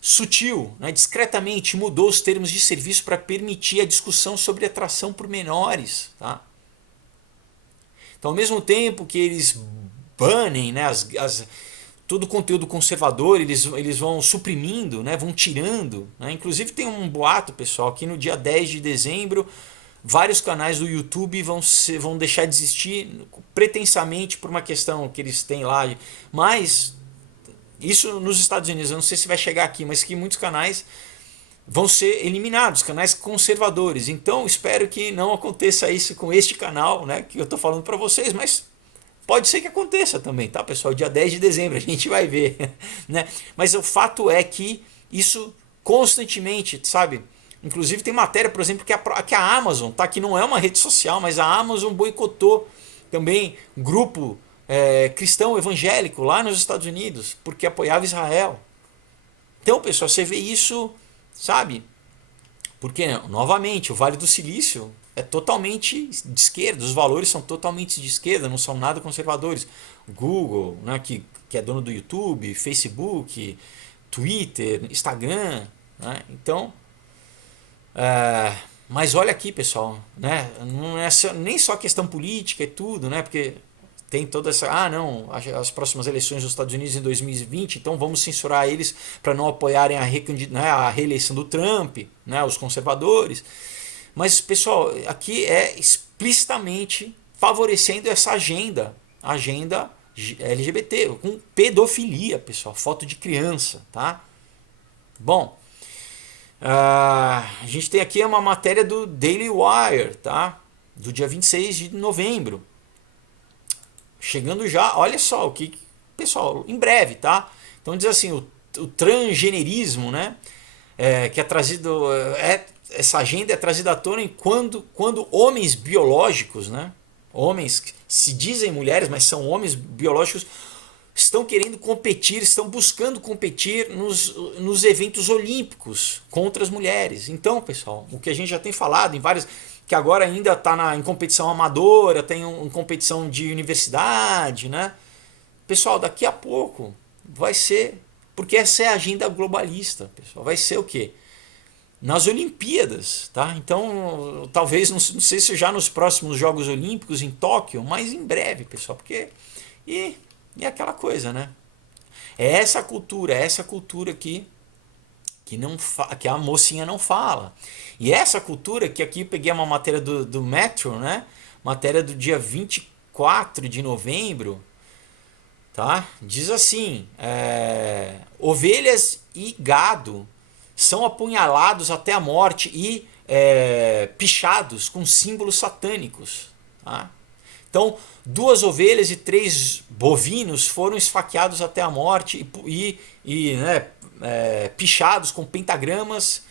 sutil, né, discretamente mudou os termos de serviço para permitir a discussão sobre atração por menores, tá? Então, ao mesmo tempo que eles banem, né, todo o conteúdo conservador, eles vão suprimindo, né, vão tirando, né? Inclusive tem um boato, pessoal, que no dia 10 de dezembro vários canais do YouTube vão deixar de existir pretensamente por uma questão que eles têm lá, mas isso nos Estados Unidos, eu não sei se vai chegar aqui, mas que muitos canais vão ser eliminados, canais conservadores. Então espero que não aconteça isso com este canal, né, que eu estou falando para vocês, mas pode ser que aconteça também, tá, pessoal? Dia 10 de dezembro a gente vai ver, né? Mas o fato é que isso constantemente, sabe? Inclusive tem matéria, por exemplo, que a Amazon, tá? Que não é uma rede social, mas a Amazon boicotou também um grupo cristão evangélico lá nos Estados Unidos, porque apoiava Israel. Então, pessoal, você vê isso, sabe? Porque, novamente, o Vale do Silício é totalmente de esquerda, os valores são totalmente de esquerda, não são nada conservadores. Google, né, que é dono do YouTube, Facebook, Twitter, Instagram, né? Então, mas olha aqui, pessoal, né? Não é nem só questão política e tudo, né? Porque tem toda essa, não, as próximas eleições dos Estados Unidos em 2020, então vamos censurar eles para não apoiarem a reeleição do Trump, né? Os conservadores. Mas, pessoal, aqui é explicitamente favorecendo essa agenda LGBT, com pedofilia, pessoal, foto de criança, tá? Bom, a gente tem aqui uma matéria do Daily Wire, tá? Do dia 26 de novembro. Chegando já, olha só o que, pessoal, em breve, tá? Então diz assim, o transgenerismo, né? Que é trazido, essa agenda é trazida à tona quando homens biológicos, né? homens que se dizem mulheres, mas são homens biológicos, estão querendo competir, estão buscando competir nos eventos olímpicos contra as mulheres. Então, pessoal, o que a gente já tem falado em várias, que agora ainda está em competição amadora, tem em competição de universidade, né? Pessoal, daqui a pouco vai ser, porque essa é a agenda globalista, pessoal, vai ser o quê? Nas Olimpíadas, tá? Então, talvez, não sei se já nos próximos Jogos Olímpicos em Tóquio, mas em breve, pessoal, porque... E aquela coisa, né? É essa cultura que a mocinha não fala. E essa cultura que aqui eu peguei uma matéria do Metro, né? Matéria do dia 24 de novembro, tá? Diz assim, ovelhas e gado são apunhalados até a morte e pichados com símbolos satânicos, tá? Então, 2 ovelhas e 3 bovinos foram esfaqueados até a morte e pichados com pentagramas,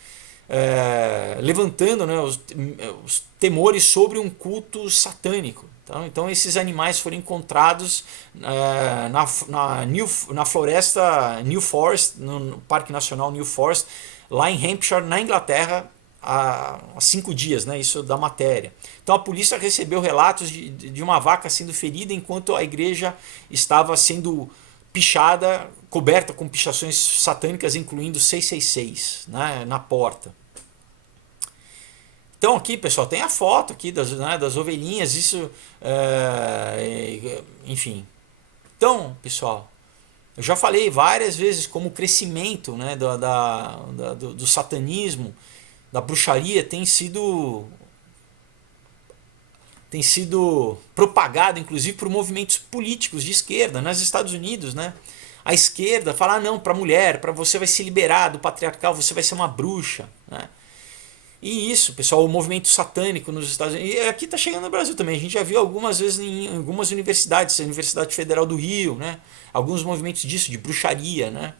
levantando, né, os temores sobre um culto satânico. Então esses animais foram encontrados na floresta New Forest, no Parque Nacional New Forest, lá em Hampshire, na Inglaterra, há 5 dias, né, isso da matéria. Então a polícia recebeu relatos de uma vaca sendo ferida enquanto a igreja estava sendo pichada, coberta com pichações satânicas, incluindo 666, né, na porta. Então aqui, pessoal, tem a foto aqui das ovelhinhas, isso, enfim. Então, pessoal, eu já falei várias vezes como o crescimento, né, do satanismo, da bruxaria tem sido propagado, inclusive, por movimentos políticos de esquerda nos Estados Unidos, né? A esquerda fala, não, para mulher, para você vai se liberar do patriarcal, você vai ser uma bruxa, né? E isso, pessoal, o movimento satânico nos Estados Unidos, e aqui está chegando no Brasil também, a gente já viu algumas vezes em algumas universidades, a Universidade Federal do Rio, né? Alguns movimentos disso, de bruxaria, né?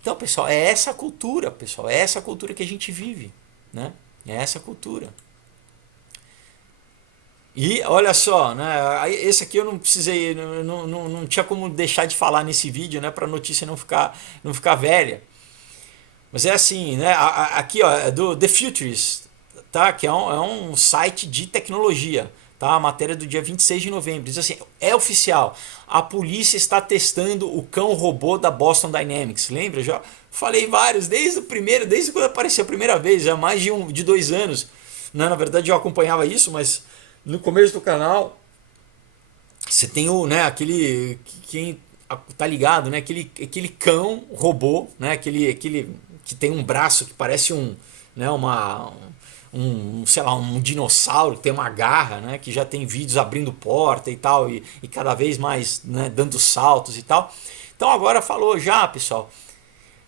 Então, pessoal, é essa cultura, pessoal, é essa cultura que a gente vive, né? É essa cultura. E olha só, né? Esse aqui eu não precisei, não tinha como deixar de falar nesse vídeo, né? Para a notícia não ficar velha. Mas é assim, né? Aqui, ó, é do The Futurist, tá? Que é um site de tecnologia, tá? A matéria do dia 26 de novembro. Diz assim, é oficial, a polícia está testando o cão robô da Boston Dynamics. Lembra? Eu já falei vários, desde quando apareceu a primeira vez, já há mais de 2 anos. Não, na verdade eu acompanhava isso, mas no começo do canal você tem aquele, quem tá ligado, né? Aquele cão robô, né? Aquele que tem um braço que parece sei lá, um dinossauro, que tem uma garra, né? Que já tem vídeos abrindo porta e tal, e cada vez mais, né, dando saltos e tal. Então agora falou já, pessoal,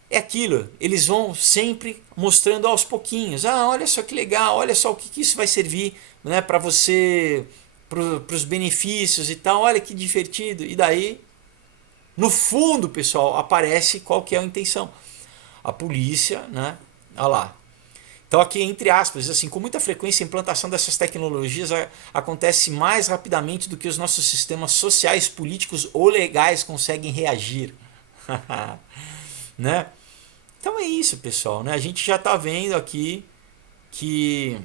é aquilo, eles vão sempre mostrando aos pouquinhos. Ah, olha só que legal, olha só o que isso vai servir, né, para você, para os benefícios e tal, olha que divertido. E daí, no fundo, pessoal, aparece qual que é a intenção. A polícia, né? Olha lá. Então aqui, entre aspas, assim, com muita frequência a implantação dessas tecnologias acontece mais rapidamente do que os nossos sistemas sociais, políticos ou legais conseguem reagir. Né? Então é isso, pessoal, né? A gente já está vendo aqui que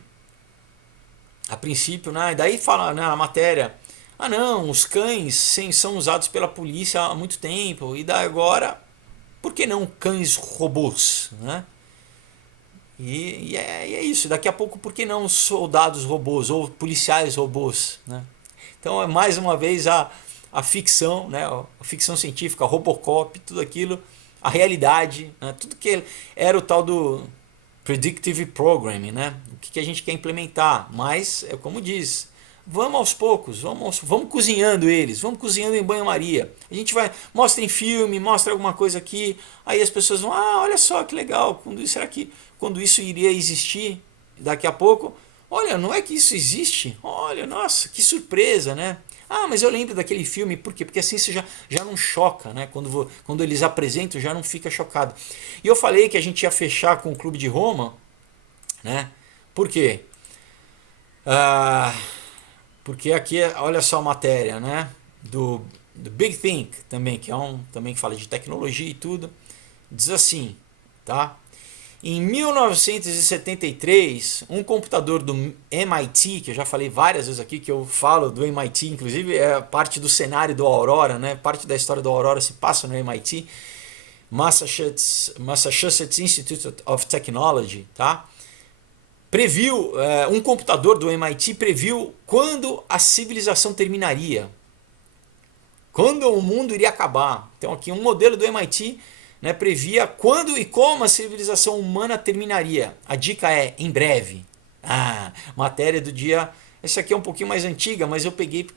a princípio, né? Daí fala, né, a matéria, não, os cães são usados pela polícia há muito tempo, e daí agora, por que não cães robôs, né? E é isso, daqui a pouco, por que não soldados robôs ou policiais robôs, né? Então é mais uma vez a ficção, né? A ficção científica, a Robocop, tudo aquilo, a realidade, né? Tudo que era o tal do Predictive Programming, né? O que a gente quer implementar, mas é como diz, vamos aos poucos, vamos cozinhando eles, vamos cozinhando em banho-maria. A gente mostra em filme, mostra alguma coisa aqui, aí as pessoas vão, olha só que legal, será que quando isso iria existir daqui a pouco? Olha, não é que isso existe? Olha, nossa, que surpresa, né? Mas eu lembro daquele filme, por quê? Porque assim você já não choca, né? Quando eles apresentam, já não fica chocado. E eu falei que a gente ia fechar com o Clube de Roma, né? Por quê? Porque aqui, olha só a matéria, né? Do Big Think também, que é também que fala de tecnologia e tudo. Diz assim, tá? Em 1973, um computador do MIT, que eu já falei várias vezes aqui, que eu falo do MIT, inclusive é parte do cenário do Aurora, né? Parte da história do Aurora se passa no MIT, Massachusetts Institute of Technology, tá? Previu, um computador do MIT previu quando a civilização terminaria, quando o mundo iria acabar. Então aqui um modelo do MIT, né, previa quando e como a civilização humana terminaria. A dica é em breve. Matéria do dia. Essa aqui é um pouquinho mais antiga, mas eu peguei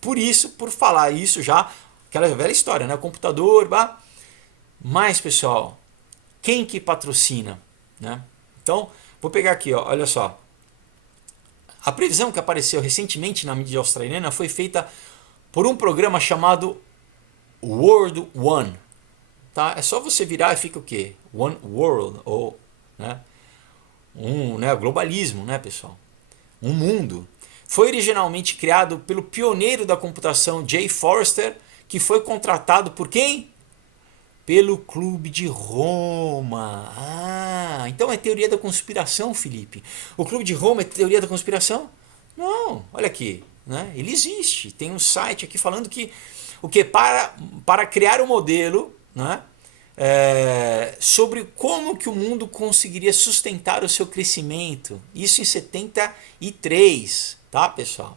por falar isso já, aquela velha história, né? O computador, mas pessoal, quem que patrocina, né? Então, vou pegar aqui, ó, olha só. A previsão que apareceu recentemente na mídia australiana foi feita por um programa chamado World One. Tá? É só você virar e fica o quê? One World, ou né? Globalismo, né, pessoal? Um mundo. Foi originalmente criado pelo pioneiro da computação Jay Forrester, que foi contratado por quem? Pelo Clube de Roma. Então é teoria da conspiração, Felipe. O Clube de Roma é teoria da conspiração? Não, olha aqui, né? Ele existe. Tem um site aqui falando que o que para criar um modelo, né? Sobre como que o mundo conseguiria sustentar o seu crescimento. Isso em 73, tá, pessoal?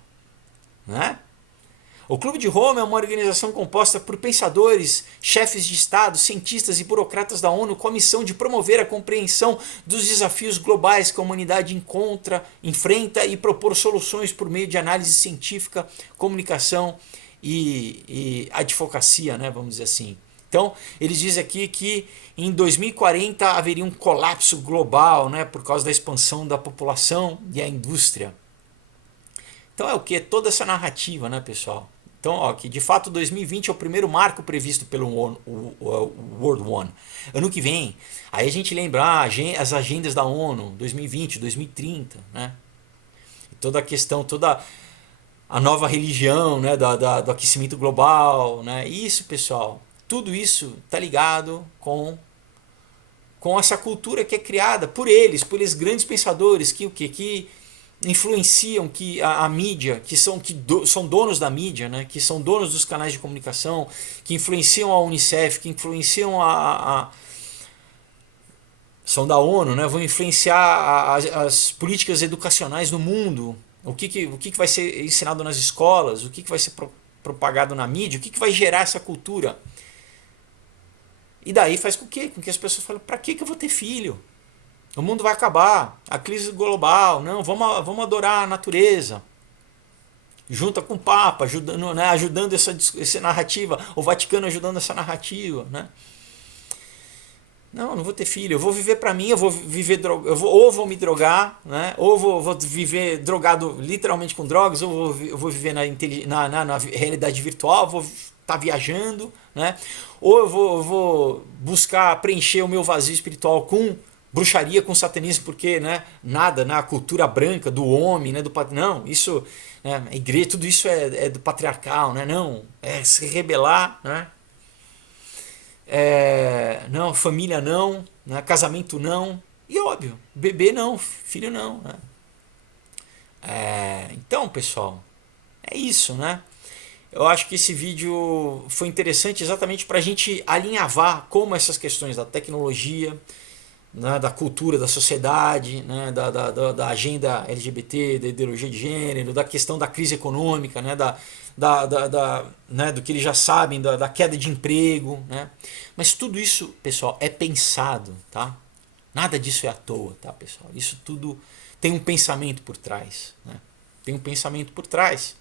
Né? O Clube de Roma é uma organização composta por pensadores, chefes de Estado, cientistas e burocratas da ONU com a missão de promover a compreensão dos desafios globais que a humanidade enfrenta e propor soluções por meio de análise científica, comunicação e advocacia, né, vamos dizer assim. Então, eles dizem aqui que em 2040 haveria um colapso global, né, por causa da expansão da população e a indústria. Então é o que? Toda essa narrativa, né, pessoal? Então, ó, que de fato 2020 é o primeiro marco previsto pelo World One. Ano que vem, aí a gente lembra as agendas da ONU, 2020, 2030, né? E toda a questão, toda a nova religião, né, do aquecimento global, né? Isso, pessoal, tudo isso tá ligado com essa cultura que é criada por eles grandes pensadores que influenciam que a mídia, são donos da mídia, né, que são donos dos canais de comunicação, que influenciam a Unicef, que influenciam são da ONU, né, vão influenciar as políticas educacionais no mundo, o que vai ser ensinado nas escolas, o que vai ser propagado na mídia, o que vai gerar essa cultura. E daí faz com que as pessoas falem, para que eu vou ter filho? O mundo vai acabar, a crise global, não, vamos adorar a natureza. Junta com o Papa, ajudando essa narrativa, o Vaticano ajudando essa narrativa, né? Não vou ter filho, eu vou viver para mim, eu vou viver ou vou me drogar, né? Ou vou viver drogado literalmente com drogas, ou eu vou viver na realidade virtual, vou estar viajando, né? Ou eu vou buscar preencher o meu vazio espiritual com bruxaria, com satanismo, porque, né, nada na cultura branca do homem, né, não, isso, né, a igreja, tudo isso é do patriarcal, né, não, é se rebelar, né, não, família não, né, casamento não, e óbvio, bebê não, filho não, né. Então, pessoal, é isso, né. Eu acho que esse vídeo foi interessante exatamente para a gente alinhavar como essas questões da tecnologia, né, da cultura, da sociedade, né, da agenda LGBT, da ideologia de gênero, da questão da crise econômica, né, né, do que eles já sabem, da queda de emprego. Né? Mas tudo isso, pessoal, é pensado. Tá? Nada disso é à toa, tá, pessoal? Isso tudo tem um pensamento por trás. Né? Tem um pensamento por trás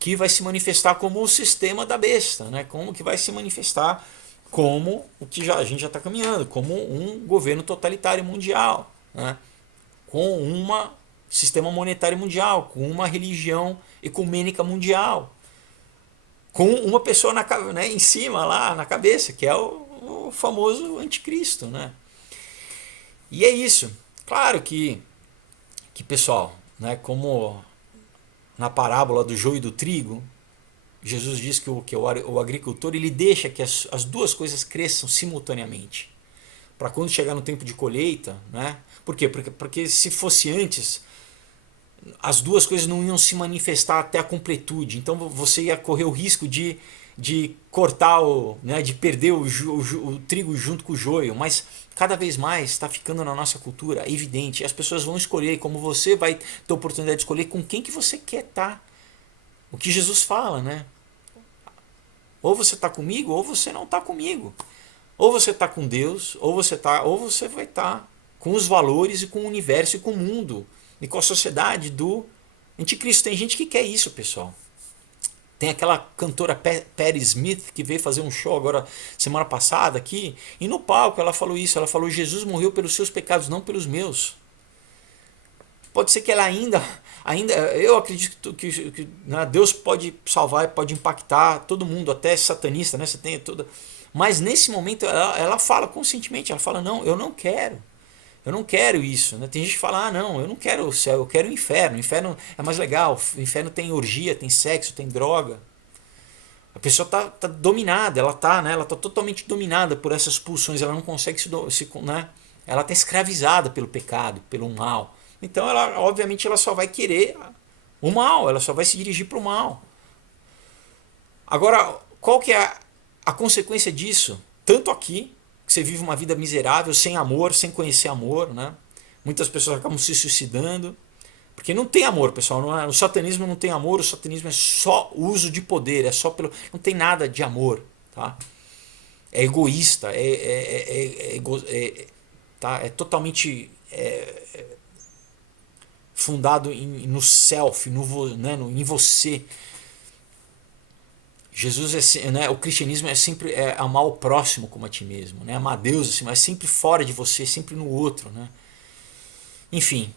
que vai se manifestar como o sistema da besta, né? Como que vai se manifestar como o que a gente já está caminhando, como um governo totalitário mundial, né? Com um sistema monetário mundial, com uma religião ecumênica mundial, com uma pessoa né, em cima, lá na cabeça, que é o famoso anticristo. Né? E é isso. Claro que pessoal, né, como na parábola do joio e do trigo, Jesus diz que o agricultor ele deixa que as duas coisas cresçam simultaneamente. Para quando chegar no tempo de colheita, né? Por quê? Porque se fosse antes, as duas coisas não iam se manifestar até a completude. Então você ia correr o risco de cortar, né, de perder o trigo junto com o joio. Mas cada vez mais está ficando na nossa cultura evidente. As pessoas vão escolher, como você vai ter a oportunidade de escolher com quem que você quer estar. O que Jesus fala, né? Ou você está comigo, ou você não está comigo. Ou você está com Deus, ou você vai estar com os valores e com o universo e com o mundo e com a sociedade do anticristo. Tem gente que quer isso, pessoal. Tem aquela cantora Patti Smith que veio fazer um show agora semana passada aqui, e no palco ela falou isso, ela falou: Jesus morreu pelos seus pecados, não pelos meus. Pode ser que ela ainda eu acredito que né, Deus pode salvar, pode impactar todo mundo, até satanista, né? Você tem toda. Mas nesse momento ela fala conscientemente, ela fala: não, eu não quero isso. Né? Tem gente que fala: ah, não, eu não quero o céu, eu quero o inferno. O inferno é mais legal, o inferno tem orgia, tem sexo, tem droga. A pessoa tá dominada, ela tá totalmente dominada por essas pulsões, ela não consegue né? Ela está escravizada pelo pecado, pelo mal. Então ela, obviamente, ela só vai querer o mal, ela só vai se dirigir para o mal. Agora, qual que é a consequência disso? Tanto aqui, que você vive uma vida miserável, sem amor, sem conhecer amor, né? Muitas pessoas acabam se suicidando, porque não tem amor, pessoal. O satanismo não tem amor, o satanismo é só uso de poder, não tem nada de amor, tá? É egoísta, tá? É totalmente fundado no self, em você. Jesus né, o cristianismo é sempre amar o próximo como a ti mesmo, né? Amar Deus assim, mas sempre fora de você, sempre no outro, né? Enfim,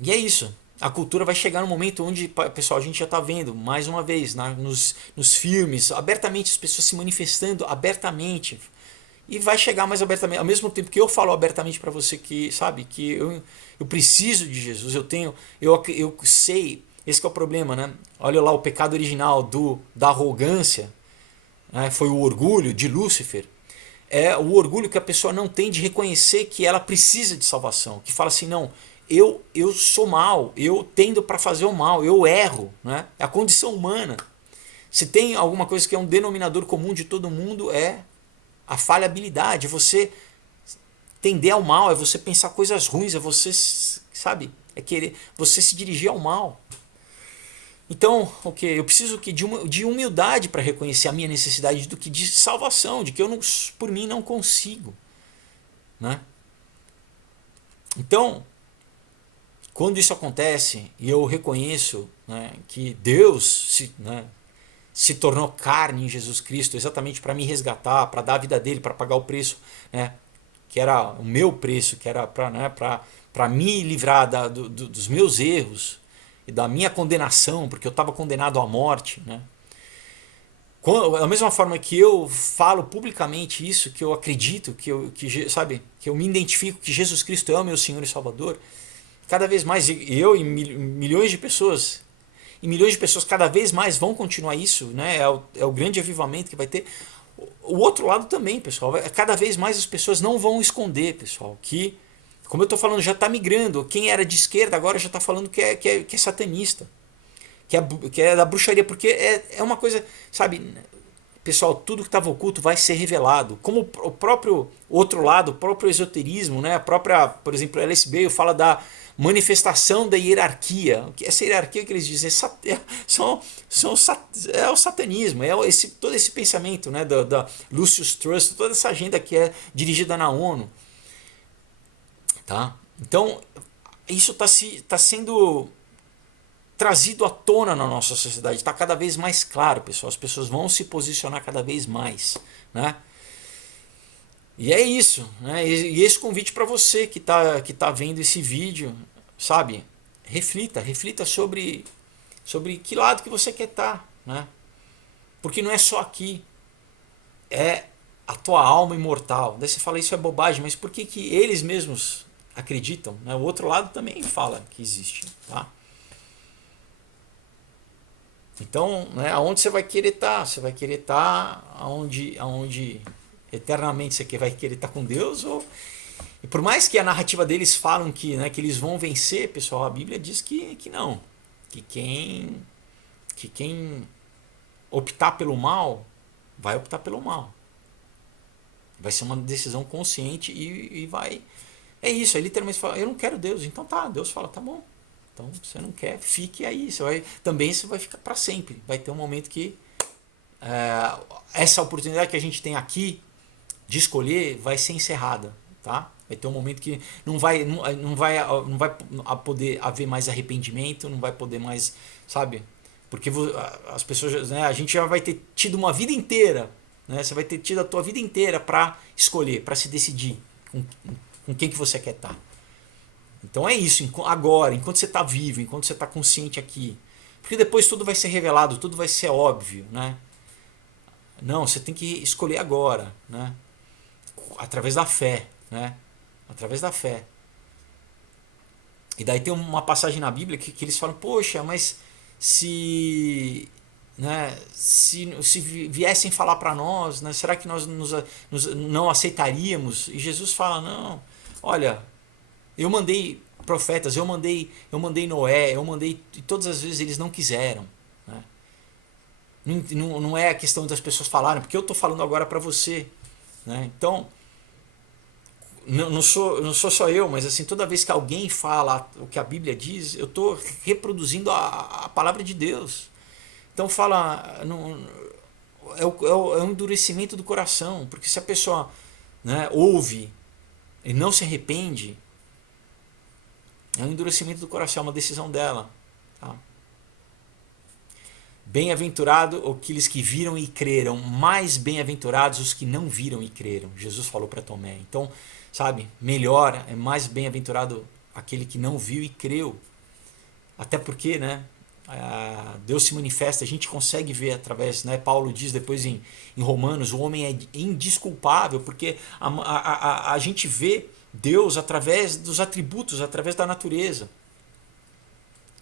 e é isso. A cultura vai chegar no momento onde, pessoal, a gente já está vendo, mais uma vez, nos filmes, abertamente, as pessoas se manifestando abertamente. E vai chegar mais abertamente, ao mesmo tempo que eu falo abertamente para você que, sabe, que eu preciso de Jesus, eu sei, esse que é o problema, né? Olha lá, o pecado original da arrogância, né? Foi o orgulho de Lúcifer. É o orgulho que a pessoa não tem de reconhecer que ela precisa de salvação, que fala assim: não, eu sou mal, eu tendo para fazer o mal, eu erro, né? É a condição humana. Se tem alguma coisa que é um denominador comum de todo mundo, é a falhabilidade, é você tender ao mal, é você pensar coisas ruins, é você, sabe, é querer você se dirigir ao mal. Então, eu preciso de humildade para reconhecer a minha necessidade do que de salvação, de que eu não, por mim não consigo, né? Então, quando isso acontece e eu reconheço, né, que Deus se tornou carne em Jesus Cristo exatamente para me resgatar, para dar a vida dele, para pagar o preço, né, que era o meu preço, que era para me livrar dos meus erros e da minha condenação, porque eu estava condenado à morte, né? Da mesma forma que eu falo publicamente isso, que eu acredito, que eu me identifico que Jesus Cristo é o meu Senhor e Salvador, cada vez mais eu e milhões de pessoas cada vez mais vão continuar isso, né? É o grande avivamento que vai ter. O outro lado também, pessoal, cada vez mais as pessoas não vão esconder, pessoal, que, como eu estou falando, já está migrando. Quem era de esquerda agora já está falando que é satanista, que é da bruxaria, porque é uma coisa, sabe, pessoal, tudo que estava oculto vai ser revelado. Como o próprio outro lado, o próprio esoterismo, né? A própria, por exemplo, Alice Bale fala da manifestação da hierarquia. Essa hierarquia que eles dizem é o satanismo, todo esse pensamento, né, da Lucius Trust, toda essa agenda que é dirigida na ONU. Tá? Então, isso está sendo trazido à tona na nossa sociedade, está cada vez mais claro, pessoal. As pessoas vão se posicionar cada vez mais, né? E é isso, né? E esse convite para você que tá vendo esse vídeo, sabe? Reflita sobre que lado que você quer estar, né? Porque não é só aqui, é a tua alma imortal. Daí você fala: isso é bobagem, mas por que eles mesmos acreditam, né? O outro lado também fala que existe, tá? Então, né, aonde você vai querer estar? Você vai querer estar aonde eternamente você vai querer estar com Deus? E por mais que a narrativa deles falam que, né, que eles vão vencer, pessoal, a Bíblia diz que não. Que quem optar pelo mal, vai optar pelo mal. Vai ser uma decisão consciente e vai... É isso, aí literalmente fala, eu não quero Deus. Então tá, Deus fala, tá bom. Então você não quer, fique aí. Também você vai ficar para sempre. Vai ter um momento que essa oportunidade que a gente tem aqui de escolher vai ser encerrada, tá? Vai ter um momento que não vai poder haver mais arrependimento, não vai poder mais, sabe? Porque as pessoas, né, a gente já vai ter tido uma vida inteira, né? Você vai ter tido a tua vida inteira para escolher, para se decidir com quem que você quer estar. Então é isso, agora, enquanto você está vivo, enquanto você está consciente aqui. Porque depois tudo vai ser revelado, tudo vai ser óbvio, né? Não, você tem que escolher agora, né? Através da fé, né? Através da fé. E daí tem uma passagem na Bíblia que eles falam, poxa, mas se, né, se viessem falar para nós, né, será que nós não aceitaríamos? E Jesus fala, não, olha, eu mandei profetas, eu mandei Noé, eu mandei, e todas as vezes eles não quiseram, né? Não é a questão das pessoas falarem, porque eu estou falando agora para você, né? Então, não sou só eu, mas assim, toda vez que alguém fala o que a Bíblia diz, eu estou reproduzindo a palavra de Deus. Então fala, é um endurecimento do coração, porque se a pessoa, né, ouve e não se arrepende, é um endurecimento do coração, é uma decisão dela. Tá? Bem-aventurado aqueles que viram e creram, mais bem-aventurados os que não viram e creram. Jesus falou para Tomé. Então, sabe, melhor, é mais bem-aventurado aquele que não viu e creu. Até porque, né, Deus se manifesta, a gente consegue ver através, né, Paulo diz depois em Romanos, o homem é indesculpável, porque a gente vê Deus através dos atributos, através da natureza.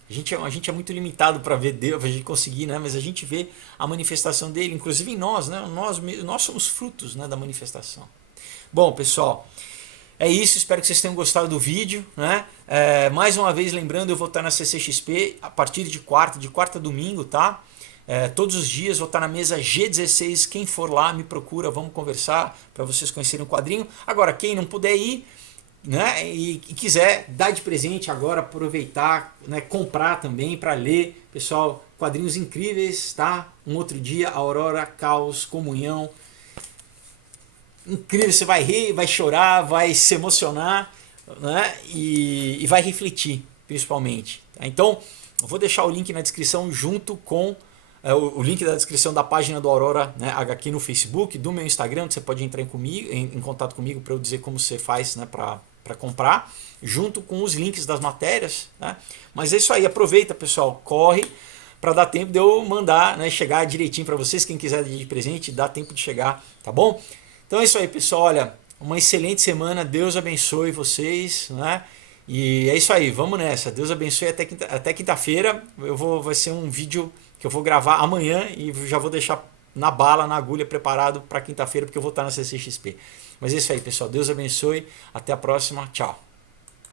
A gente é muito limitado para ver Deus, para a gente conseguir, né? Mas a gente vê a manifestação dele, inclusive em nós, né? Nós somos frutos, né, da manifestação. Bom, pessoal, é isso. Espero que vocês tenham gostado do vídeo, né? Mais uma vez, lembrando, eu vou estar na CCXP a partir de quarta a domingo, tá? Todos os dias vou estar na mesa G16. Quem for lá, me procura, vamos conversar para vocês conhecerem o quadrinho. Agora, quem não puder ir, né, e quiser dar de presente agora, aproveitar, né, comprar também para ler, pessoal, quadrinhos incríveis, tá? Um outro dia, Aurora, Caos, Comunhão, incrível, você vai rir, vai chorar, vai se emocionar, né, e vai refletir, principalmente. Tá? Então, eu vou deixar o link na descrição junto com o link da descrição da página do Aurora, né, HQ no Facebook, do meu Instagram, onde você pode entrar em contato comigo para eu dizer como você faz, né, para comprar, junto com os links das matérias. Né? Mas é isso aí, aproveita, pessoal, corre para dar tempo de eu mandar, né, chegar direitinho para vocês. Quem quiser de presente, dá tempo de chegar, tá bom? Então é isso aí, pessoal, olha, uma excelente semana, Deus abençoe vocês, né? E é isso aí, vamos nessa, Deus abençoe até quinta-feira. Vai ser um vídeo que eu vou gravar amanhã e já vou deixar na bala, na agulha, preparado para quinta-feira, porque eu vou estar na CCXP. Mas é isso aí, pessoal. Deus abençoe. Até a próxima. Tchau.